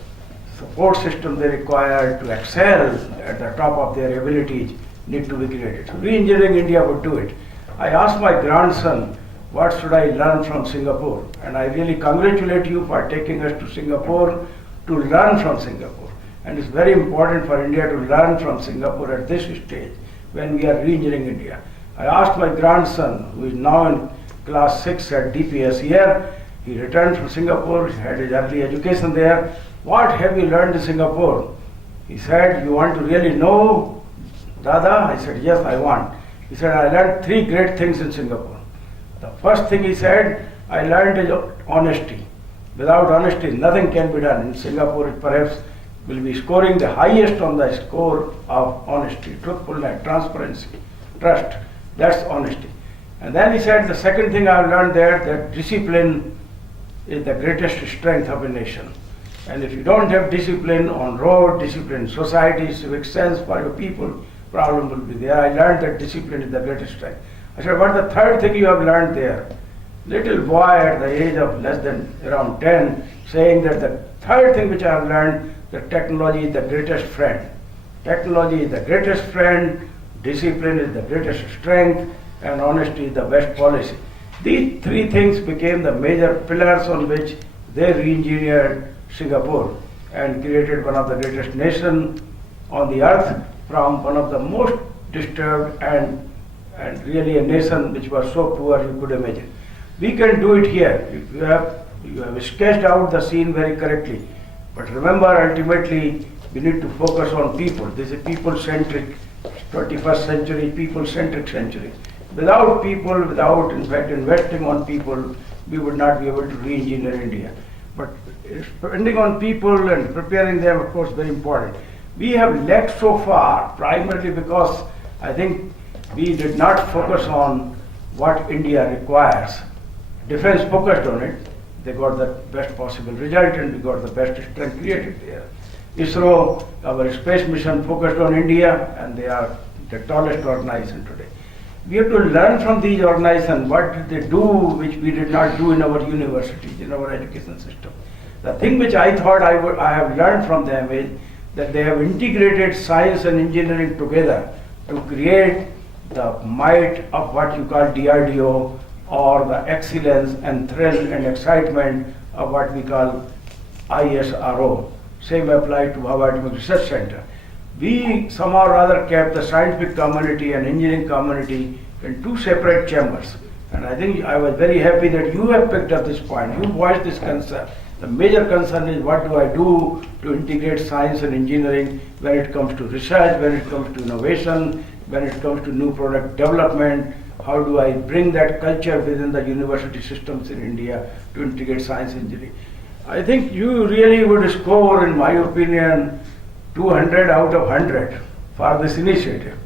support system they require to excel at the top of their abilities need to be created. So Re-Engineering India would do it. I asked my grandson, what should I learn from Singapore? And I really congratulate you for taking us to Singapore to learn from Singapore. And it's very important for India to learn from Singapore at this stage when we are re-engineering India. I asked my grandson, who is now in class 6 at DPS here, he returned from Singapore, he had his early education there. What have you learned in Singapore? He said, you want to really know, Dada? I said, yes, I want. He said, I learned 3 great things in Singapore. The first thing he said, I learned is honesty. Without honesty, nothing can be done. In Singapore, it perhaps will be scoring the highest on the score of honesty, truthfulness, transparency, trust. That's honesty. And then he said, the second thing I've learned there, that discipline is the greatest strength of a nation. And if you don't have discipline on road, discipline in society, civic sense for your people, problem will be there. I learned that discipline is the greatest strength. I said, what's the third thing you have learned there? Little boy at the age of less than around 10 saying that the third thing which I have learned, that technology is the greatest friend. Technology is the greatest friend, discipline is the greatest strength, and honesty is the best policy. These 3 things became the major pillars on which they re-engineered Singapore and created one of the greatest nations on the earth from one of the most disturbed and really a nation which was so poor you could imagine. We can do it here. You have sketched out the scene very correctly. But remember, ultimately, we need to focus on people. This is a people-centric, 21st century, people-centric century. Without people, without in fact investing on people, we would not be able to re-engineer India. But spending on people and preparing them, of course, very important. We have lacked so far, primarily because I think we did not focus on what India requires. Defense focused on it. They got the best possible result and we got the best strength created there. ISRO, our space mission focused on India, and they are the tallest organization today. We have to learn from these organizations what did they do which we did not do in our universities, in our education system. The thing which I thought I have learned from them is that they have integrated science and engineering together to create the might of what you call DRDO, or the excellence and thrill and excitement of what we call ISRO. Same applied to Howard Atomic Research Center. We somehow or other kept the scientific community and engineering community in two separate chambers. And I think I was very happy that you have picked up this point. You voiced this concern. The major concern is what do I do to integrate science and engineering when it comes to research, when it comes to innovation, when it comes to new product development. How do I bring that culture within the university systems in India to integrate science and engineering? I think you really would score, in my opinion, 200 out of 100 for this initiative.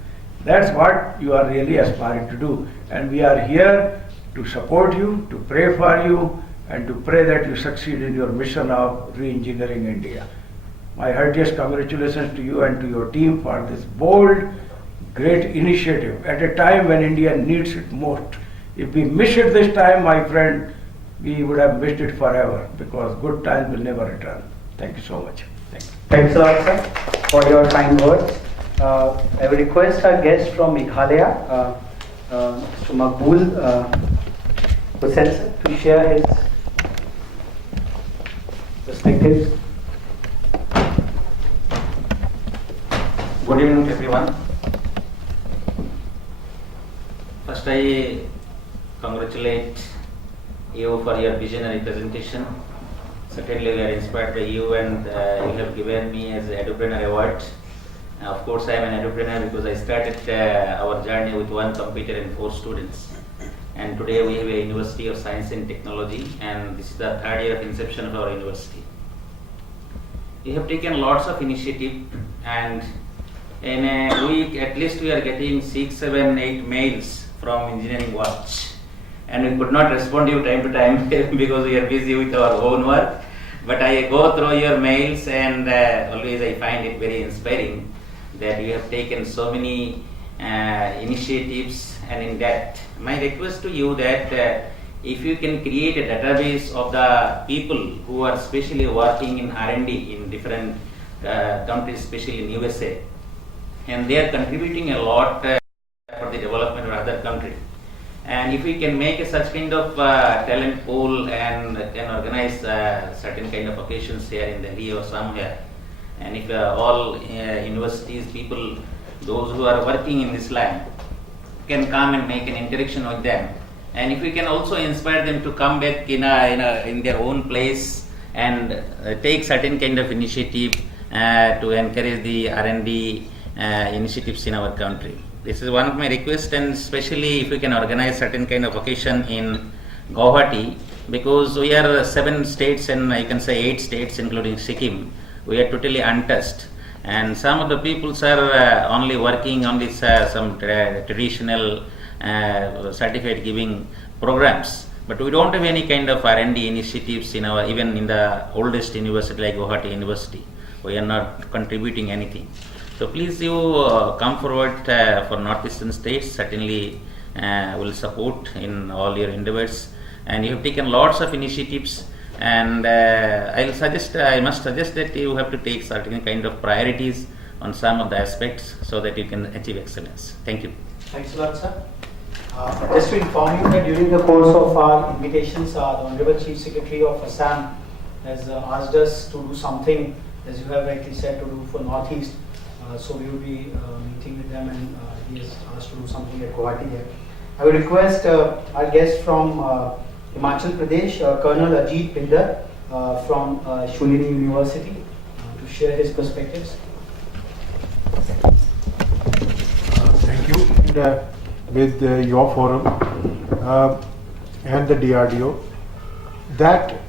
That's what you are really aspiring to do. And we are here to support you, to pray for you, and to pray that you succeed in your mission of re-engineering India. My heartiest congratulations to you and to your team for this bold, great initiative at a time when India needs it most. If we miss it this time, my friend, we would have missed it forever, because good times will never return. Thank you so much. Thank you. Thanks a lot, sir, for your kind words. I will request our guest from Meghalaya, Mr. Maqbool Hussain, sir, to share his perspectives. Good evening, everyone. First, I congratulate you for your visionary presentation. Certainly, we are inspired by you, and you have given me as an Edupreneur Award. Of course, I am an Edupreneur because I started our journey with one computer and 4 students. And today we have a University of Science and Technology, and this is the 3rd year of inception of our university. We have taken lots of initiative, and in a week at least we are getting 6, 7, 8 mails from Engineering Watch, and we could not respond to you time to time because we are busy with our own work. But I go through your mails, and always I find it very inspiring that you have taken so many initiatives. And in that, my request to you that if you can create a database of the people who are specially working in R&D in different countries, especially in USA, and they are contributing a lot for the development of other countries. And if we can make such kind of talent pool and can organize certain kind of occasions here in Delhi or somewhere, and if all universities, people, those who are working in this line, can come and make an interaction with them, and if we can also inspire them to come back in their own place and take certain kind of initiative to encourage the R&D initiatives in our country. This is one of my requests, and especially if we can organize certain kind of occasion in Guwahati, because we are 7 states and I can say 8 states including Sikkim. We are totally untouched, and some of the peoples are only working on this some traditional certificate giving programs, but we don't have any kind of R&D initiatives in our, even in the oldest university like Guwahati University. We are not contributing anything. So please you come forward for northeastern states. Certainly will support in all your endeavors, and you have taken lots of initiatives, and I must suggest that you have to take certain kind of priorities on some of the aspects so that you can achieve excellence. Thank you. Thanks a lot, sir. Just to inform you that during the course of our invitations, the Honorable Chief Secretary of Assam has asked us to do something, as you have rightly said, to do for Northeast. So we will be meeting with them, and he has asked to do something at Guwahati there. I will request our guest from Himachal Pradesh, Colonel Ajit Pindar from Shulini University, to share his perspectives. Thank you. And, with your forum and the DRDO, that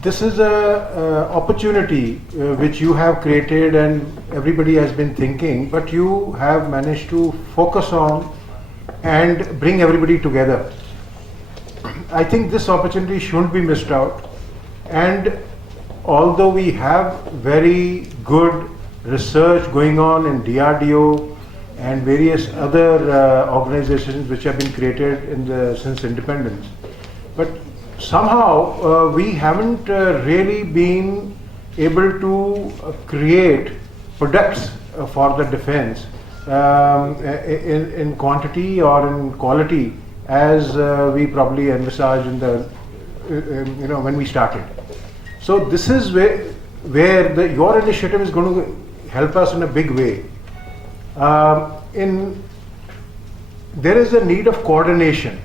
this is a opportunity which you have created and everybody has been thinking, but you have managed to focus on and bring everybody together. I think this opportunity shouldn't be missed out, and although we have very good research going on in DRDO and various other organizations which have been created since independence, but somehow we haven't really been able to create products for the defense in quantity or in quality as we probably envisaged in the when we started. So this is where your initiative is going to help us in a big way. There is a need of coordination,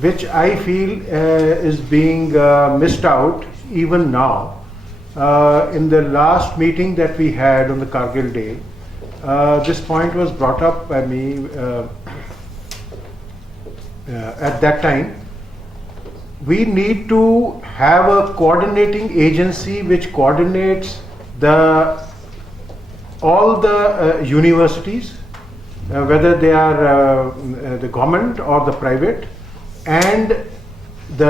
which I feel is being missed out even now. In the last meeting that we had on the Kargil Day, this point was brought up by me at that time. We need to have a coordinating agency which coordinates all the universities, whether they are the government or the private, and the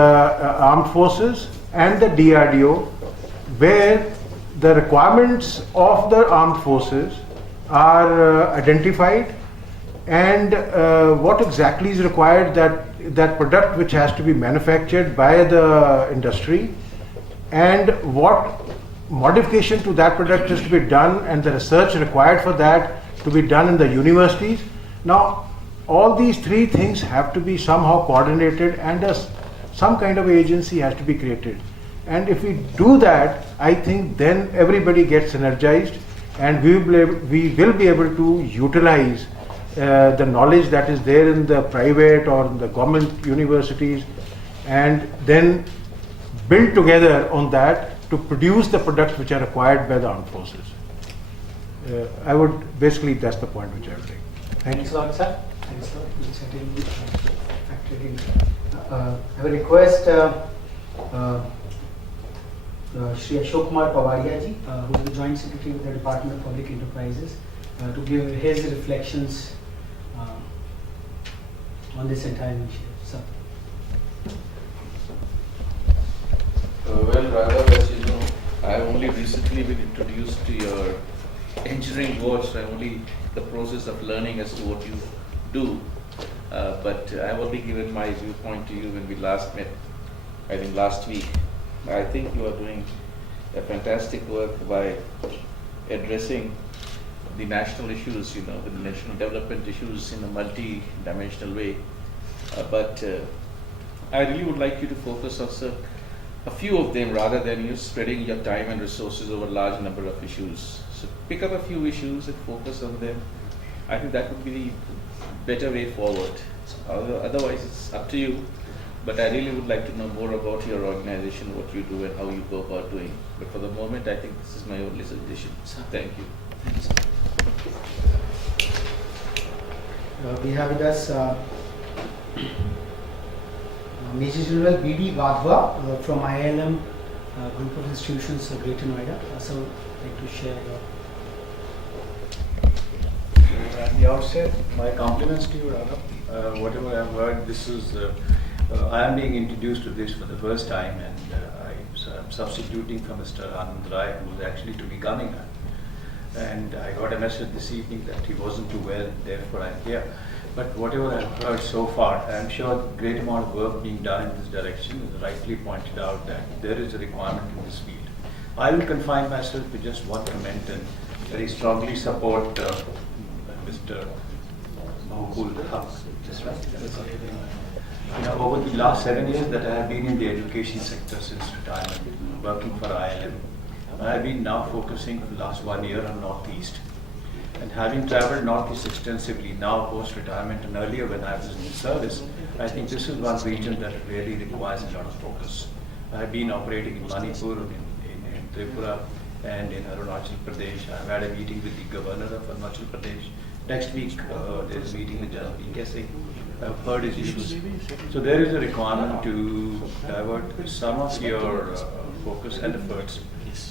armed forces and the DRDO, where the requirements of the armed forces are identified, and what exactly is required, that product which has to be manufactured by the industry, and what modification to that product is to be done, and the research required for that to be done in the universities. Now, all these three things have to be somehow coordinated, and some kind of agency has to be created. And if we do that, I think then everybody gets energized, and we will be able to utilize the knowledge that is there in the private or in the government universities, and then build together on that to produce the products which are required by the armed forces. That's the point which I would make. Thanks a lot, sir. Thanks a lot. Certainly factored in. I have a request, Shri Ashok Kumar Pavadia ji, who is the Joint Secretary with the Department of Public Enterprises, to give his reflections on this entire initiative. Sir. Well, Raghav, as you know, I have only recently been introduced to your engineering board, so I'm only in the process of learning as to what you do. But I've only given my viewpoint to you when we last met, I think last week. I think you are doing a fantastic work by addressing the national issues, the national development issues in a multi-dimensional way. But I really would like you to focus on a few of them rather than you spreading your time and resources over a large number of issues. So pick up a few issues and focus on them. I think that would be the better way forward. Otherwise, it's up to you. But I really would like to know more about your organization, what you do and how you go about doing. But for the moment, I think this is my only suggestion. Thank you. Thank you, we have with us Major General B.D. Vadhva from IILM Group of Institutions, Greater Noida. So, I'd like to share your. At the outset, my compliments to you, Raghav. Whatever I've heard, I am being introduced to this for the first time, and I'm substituting for Mr. Anand Rai, who is actually to be coming. And I got a message this evening that he wasn't too well, therefore I'm here. But whatever I've heard so far, I'm sure a great amount of work being done in this direction. As rightly pointed out that there is a requirement in this field. I will confine myself to just one comment and very strongly support Mr. Mahbul Haq. Over the last 7 years that I have been in the education sector since retirement, working for IILM, I have been now focusing for the last 1 year on Northeast. And having traveled Northeast extensively, now post-retirement and earlier when I was in the service, I think this is one region that really requires a lot of focus. I have been operating in Manipur, in Tripura, and in Arunachal Pradesh. I've had a meeting with the governor of Arunachal Pradesh. Next week, there is a meeting with General V.K. Singh. I've heard his issues. So there is a requirement to divert some of your focus and efforts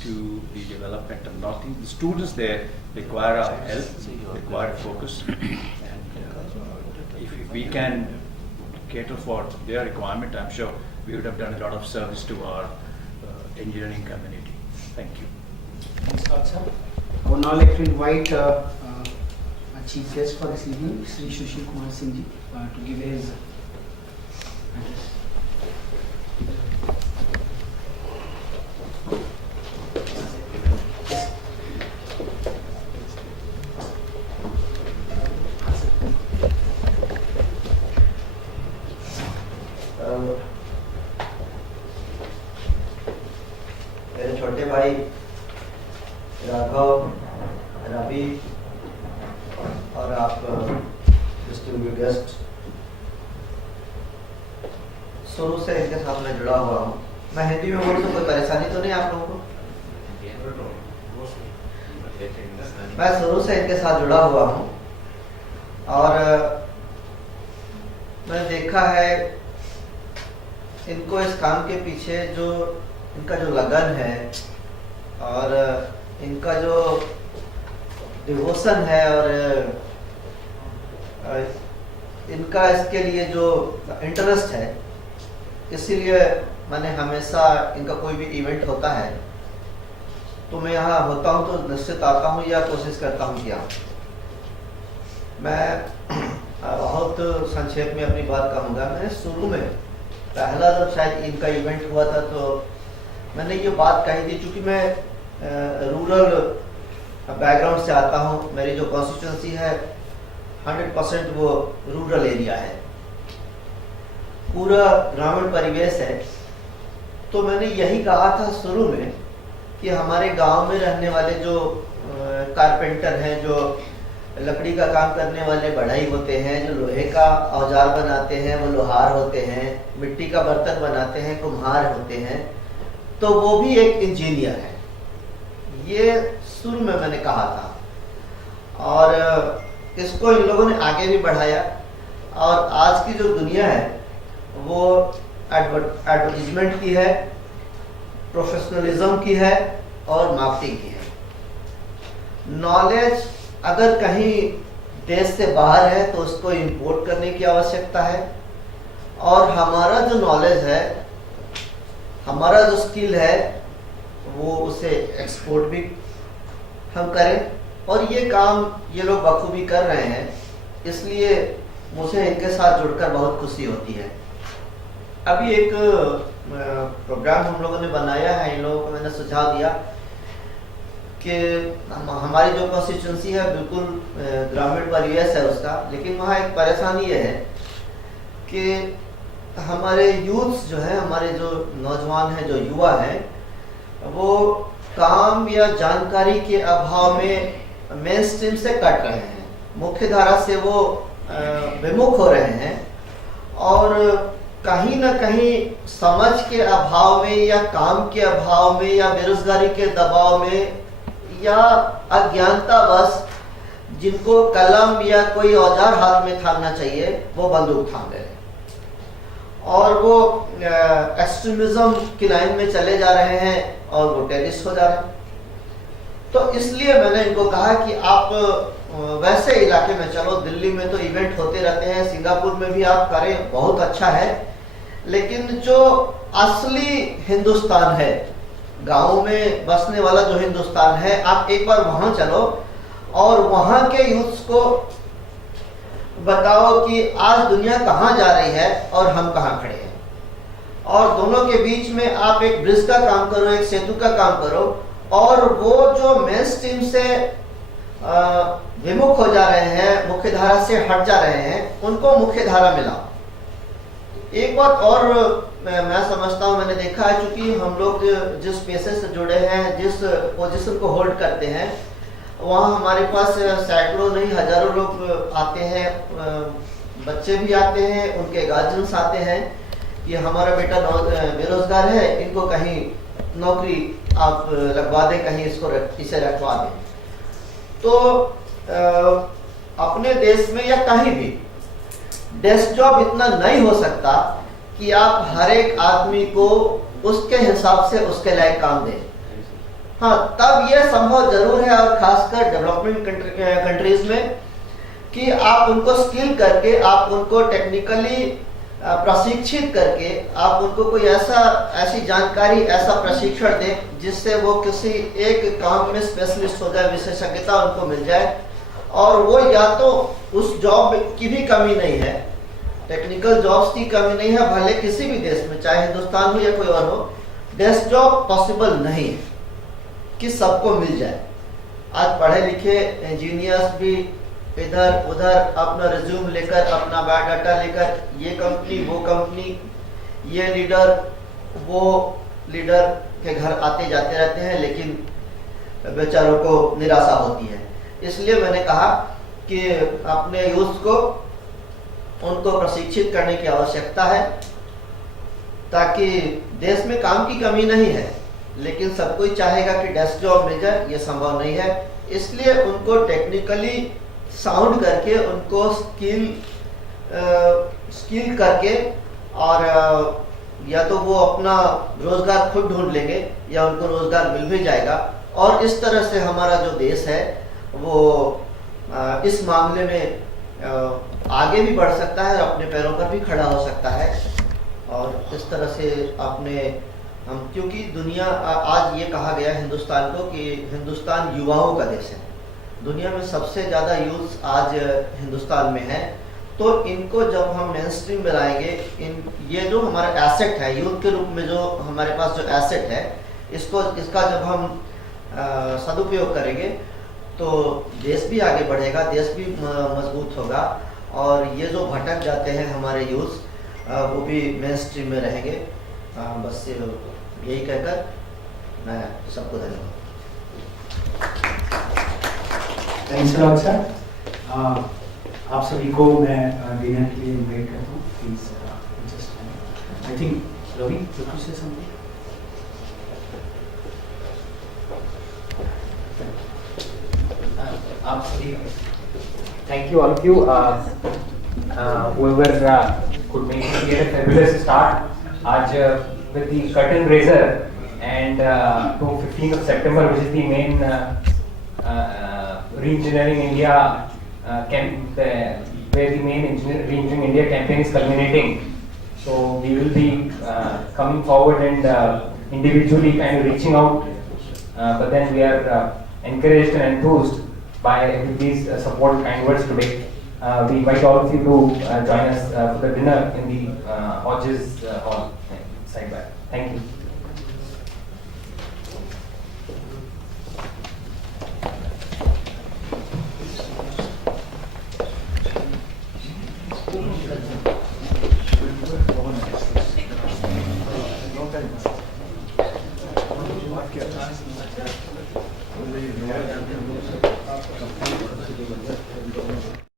to the development of Northeast. The students there require our help, require focus. And if we can cater for their requirement, I'm sure we would have done a lot of service to our engineering community. Thank you. Thanks a lot, sir. I would now like to invite our chief guest for this evening, Sri Sushil Kumar Singh ji, to give his address. मेरे छोटे भाई राघव, रवि और आप distinguished guest, शुरू से इनके साथ मैं जुड़ा हुआ हूँ। मैं हिंदी में बोलूँ तो कोई परेशानी तो नहीं आप लोगों को? मैं शुरू से इनके साथ जुड़ा हुआ हूँ और मैंने देखा है इनको इस काम के पीछे जो इनका जो लगन है और इनका जो डिवोशन है और इनका इसके लिए जो इंटरेस्ट है, इसीलिए मैंने हमेशा इनका कोई भी इवेंट होता है तो मैं यहाँ होता हूँ तो निश्चित आता हूँ या कोशिश करता हूँ कि आऊँ। मैं बहुत संक्षेप में अपनी बात कहूँगा। मैंने शुरू में पहला जब शायद इनका इवेंट हुआ था तो मैंने ये बात कही थी, चूँकि मैं रूरल बैकग्राउंड से आता हूँ, मेरी जो कॉन्स्टिट्यूंसी है 100% वो रूरल एरिया है, पूरा ग्रामीण परिवेश है। तो मैंने यही कहा था शुरू में कि हमारे गांव में रहने वाले जो कारपेंटर हैं, जो लकड़ी का काम करने वाले बढ़ई होते हैं, जो लोहे का औजार बनाते हैं वो लोहार होते हैं, मिट्टी का बर्तन बनाते हैं कुम्हार होते हैं, तो वो भी एक इंजीनियर है। ये शुरू में मैंने कहा था और इसको इन लोगों ने आगे भी बढ़ाया और आज की जो दुनिया है वो एडवर्टीजमेंट की है, प्रोफेशनलिज्म की है और मार्केटिंग की है। नॉलेज अगर कहीं देश से बाहर है तो उसको इंपोर्ट करने की आवश्यकता है और हमारा जो नॉलेज है, हमारा जो स्किल है वो उसे एक्सपोर्ट भी हम करें और ये काम ये लोग बखूबी कर रहे हैं, इसलिए मुझे इनके साथ जुड़कर बहुत खुशी होती है। अभी एक प्रोग्राम हम लोगों ने बनाया है, इन लोगों को मैंने सुझाव दिया कि हमारी जो कॉन्स्टिट्यूंसी है बिल्कुल ग्रामीण परिवेश है उसका, लेकिन वहाँ एक परेशानी ये है कि हमारे यूथ्स जो है, हमारे जो नौजवान हैं, जो युवा हैं, वो काम या जानकारी के अभाव में मेन स्ट्रीम से कट रहे हैं, मुख्य धारा से वो विमुख हो रहे हैं और कहीं ना कहीं समझ के अभाव में या काम के अभाव में या बेरोजगारी के दबाव में या अज्ञानतावश जिनको कलम या कोई औजार हाथ में थामना चाहिए वो बंदूक थाम रहे हैं और वो एक्सट्रीमिज्म की लाइन में चले जा रहे हैं और वो टेररिस्ट हो जा रहे हैं। तो इसलिए मैंने इनको कहा कि आप वैसे इलाके में चलो, दिल्ली में तो इवेंट होते रहते हैं, सिंगापुर में भी आप करें, बहुत अच्छा है, लेकिन जो असली हिंदुस्तान है, गाँव में बसने वाला जो हिंदुस्तान है, आप एक बार वहां चलो और वहां के यूथ्स को बताओ कि आज दुनिया कहाँ जा रही है और हम कहाँ खड़े हैं, और दोनों के बीच में आप एक ब्रिज का काम करो, एक सेतु का काम करो और वो जो मेन स्ट्रीम से विमुख हो जा रहे हैं, मुख्य धारा से हट जा रहे हैं, उनको मुख्य धारा मिलाओ। एक बात और मैं समझता हूँ, मैंने देखा है, चूंकि हम लोग जिस पेशे से जुड़े हैं, जिस पोजीशन को होल्ड करते हैं, वहाँ हमारे पास सैकड़ों नहीं हजारों लोग आते हैं, बच्चे भी आते हैं, उनके गार्जियंस आते हैं कि हमारा बेटा बेरोजगार है, इनको कहीं नौकरी आप लगवा दें, कहीं इसे रखवा दें। तो अपने देश में या कहीं भी डेस्क जॉब इतना नहीं हो सकता कि आप हर एक आदमी को उसके हिसाब से उसके लायक काम दें। हाँ, तब यह संभव जरूर है, और खासकर डेवलपमेंट कंट्रीज में, कि आप उनको स्किल करके, आप उनको टेक्निकली प्रशिक्षित करके आप उनको कोई ऐसी जानकारी, ऐसा प्रशिक्षण दें जिससे वो किसी एक काम में स्पेशलिस्ट हो जाए, विशेषज्ञता उनको मिल जाए। और वो या तो उस जॉब की भी कमी नहीं है, टेक्निकल जॉब्स की कमी नहीं है, भले किसी भी देश में, चाहे हिंदुस्तान हो या कोई और हो, डेस्क जॉब पॉसिबल नहीं है कि सबको मिल जाए। आज पढ़े लिखे इंजीनियर्स भी इधर उधर अपना रिज्यूम लेकर, अपना बायोडाटा लेकर, ये कंपनी वो कंपनी, ये लीडर वो लीडर के घर आते जाते रहते हैं, लेकिन बेचारों को निराशा होती है। इसलिए मैंने कहा कि अपने यूथ को, उनको प्रशिक्षित करने की आवश्यकता है, ताकि देश में काम की कमी नहीं है, लेकिन सब कोई चाहेगा कि डेस्क जॉब मिल जाए, ये संभव नहीं है। इसलिए उनको टेक्निकली साउंड करके, उनको स्किल करके, और या तो वो अपना रोजगार खुद ढूंढ लेंगे या उनको रोजगार मिल भी जाएगा। और इस तरह से हमारा जो देश है वो इस मामले में आगे भी बढ़ सकता है, अपने पैरों पर भी खड़ा हो सकता है। और इस तरह से हम, क्योंकि दुनिया, आज ये कहा गया हिंदुस्तान को कि हिंदुस्तान युवाओं का देश है, दुनिया में सबसे ज़्यादा यूथ आज हिंदुस्तान में है। तो इनको जब हम मेन स्ट्रीम में लाएंगे, ये जो हमारा एसेट है, यूथ के रूप में जो हमारे पास जो एसेट है, इसका जब हम सदुपयोग करेंगे तो देश भी आगे बढ़ेगा, देश भी मजबूत होगा। और ये जो भटक जाते हैं हमारे यूथ, वो भी मेन स्ट्रीम में रहेंगे। बस यही कहकर मैं सबको धन्यवाद। Thanks a lot sir. आप सभी को मैं डिनर के लिए इनवाइट करता हूँ, please just I think Ravi you say something. आप सभी, thank you all of you. Whoever could make it here, a fabulous start. आज with the curtain raiser and to 15th of September, which is the main Re-Engineering India camp, where the main Re-Engineering India campaign is culminating. So we will be coming forward and individually kind of reaching out, but then we are encouraged and enthused by these support kind words today. We invite all of you to join us for the dinner in the Hodges Hall side by. Thank you.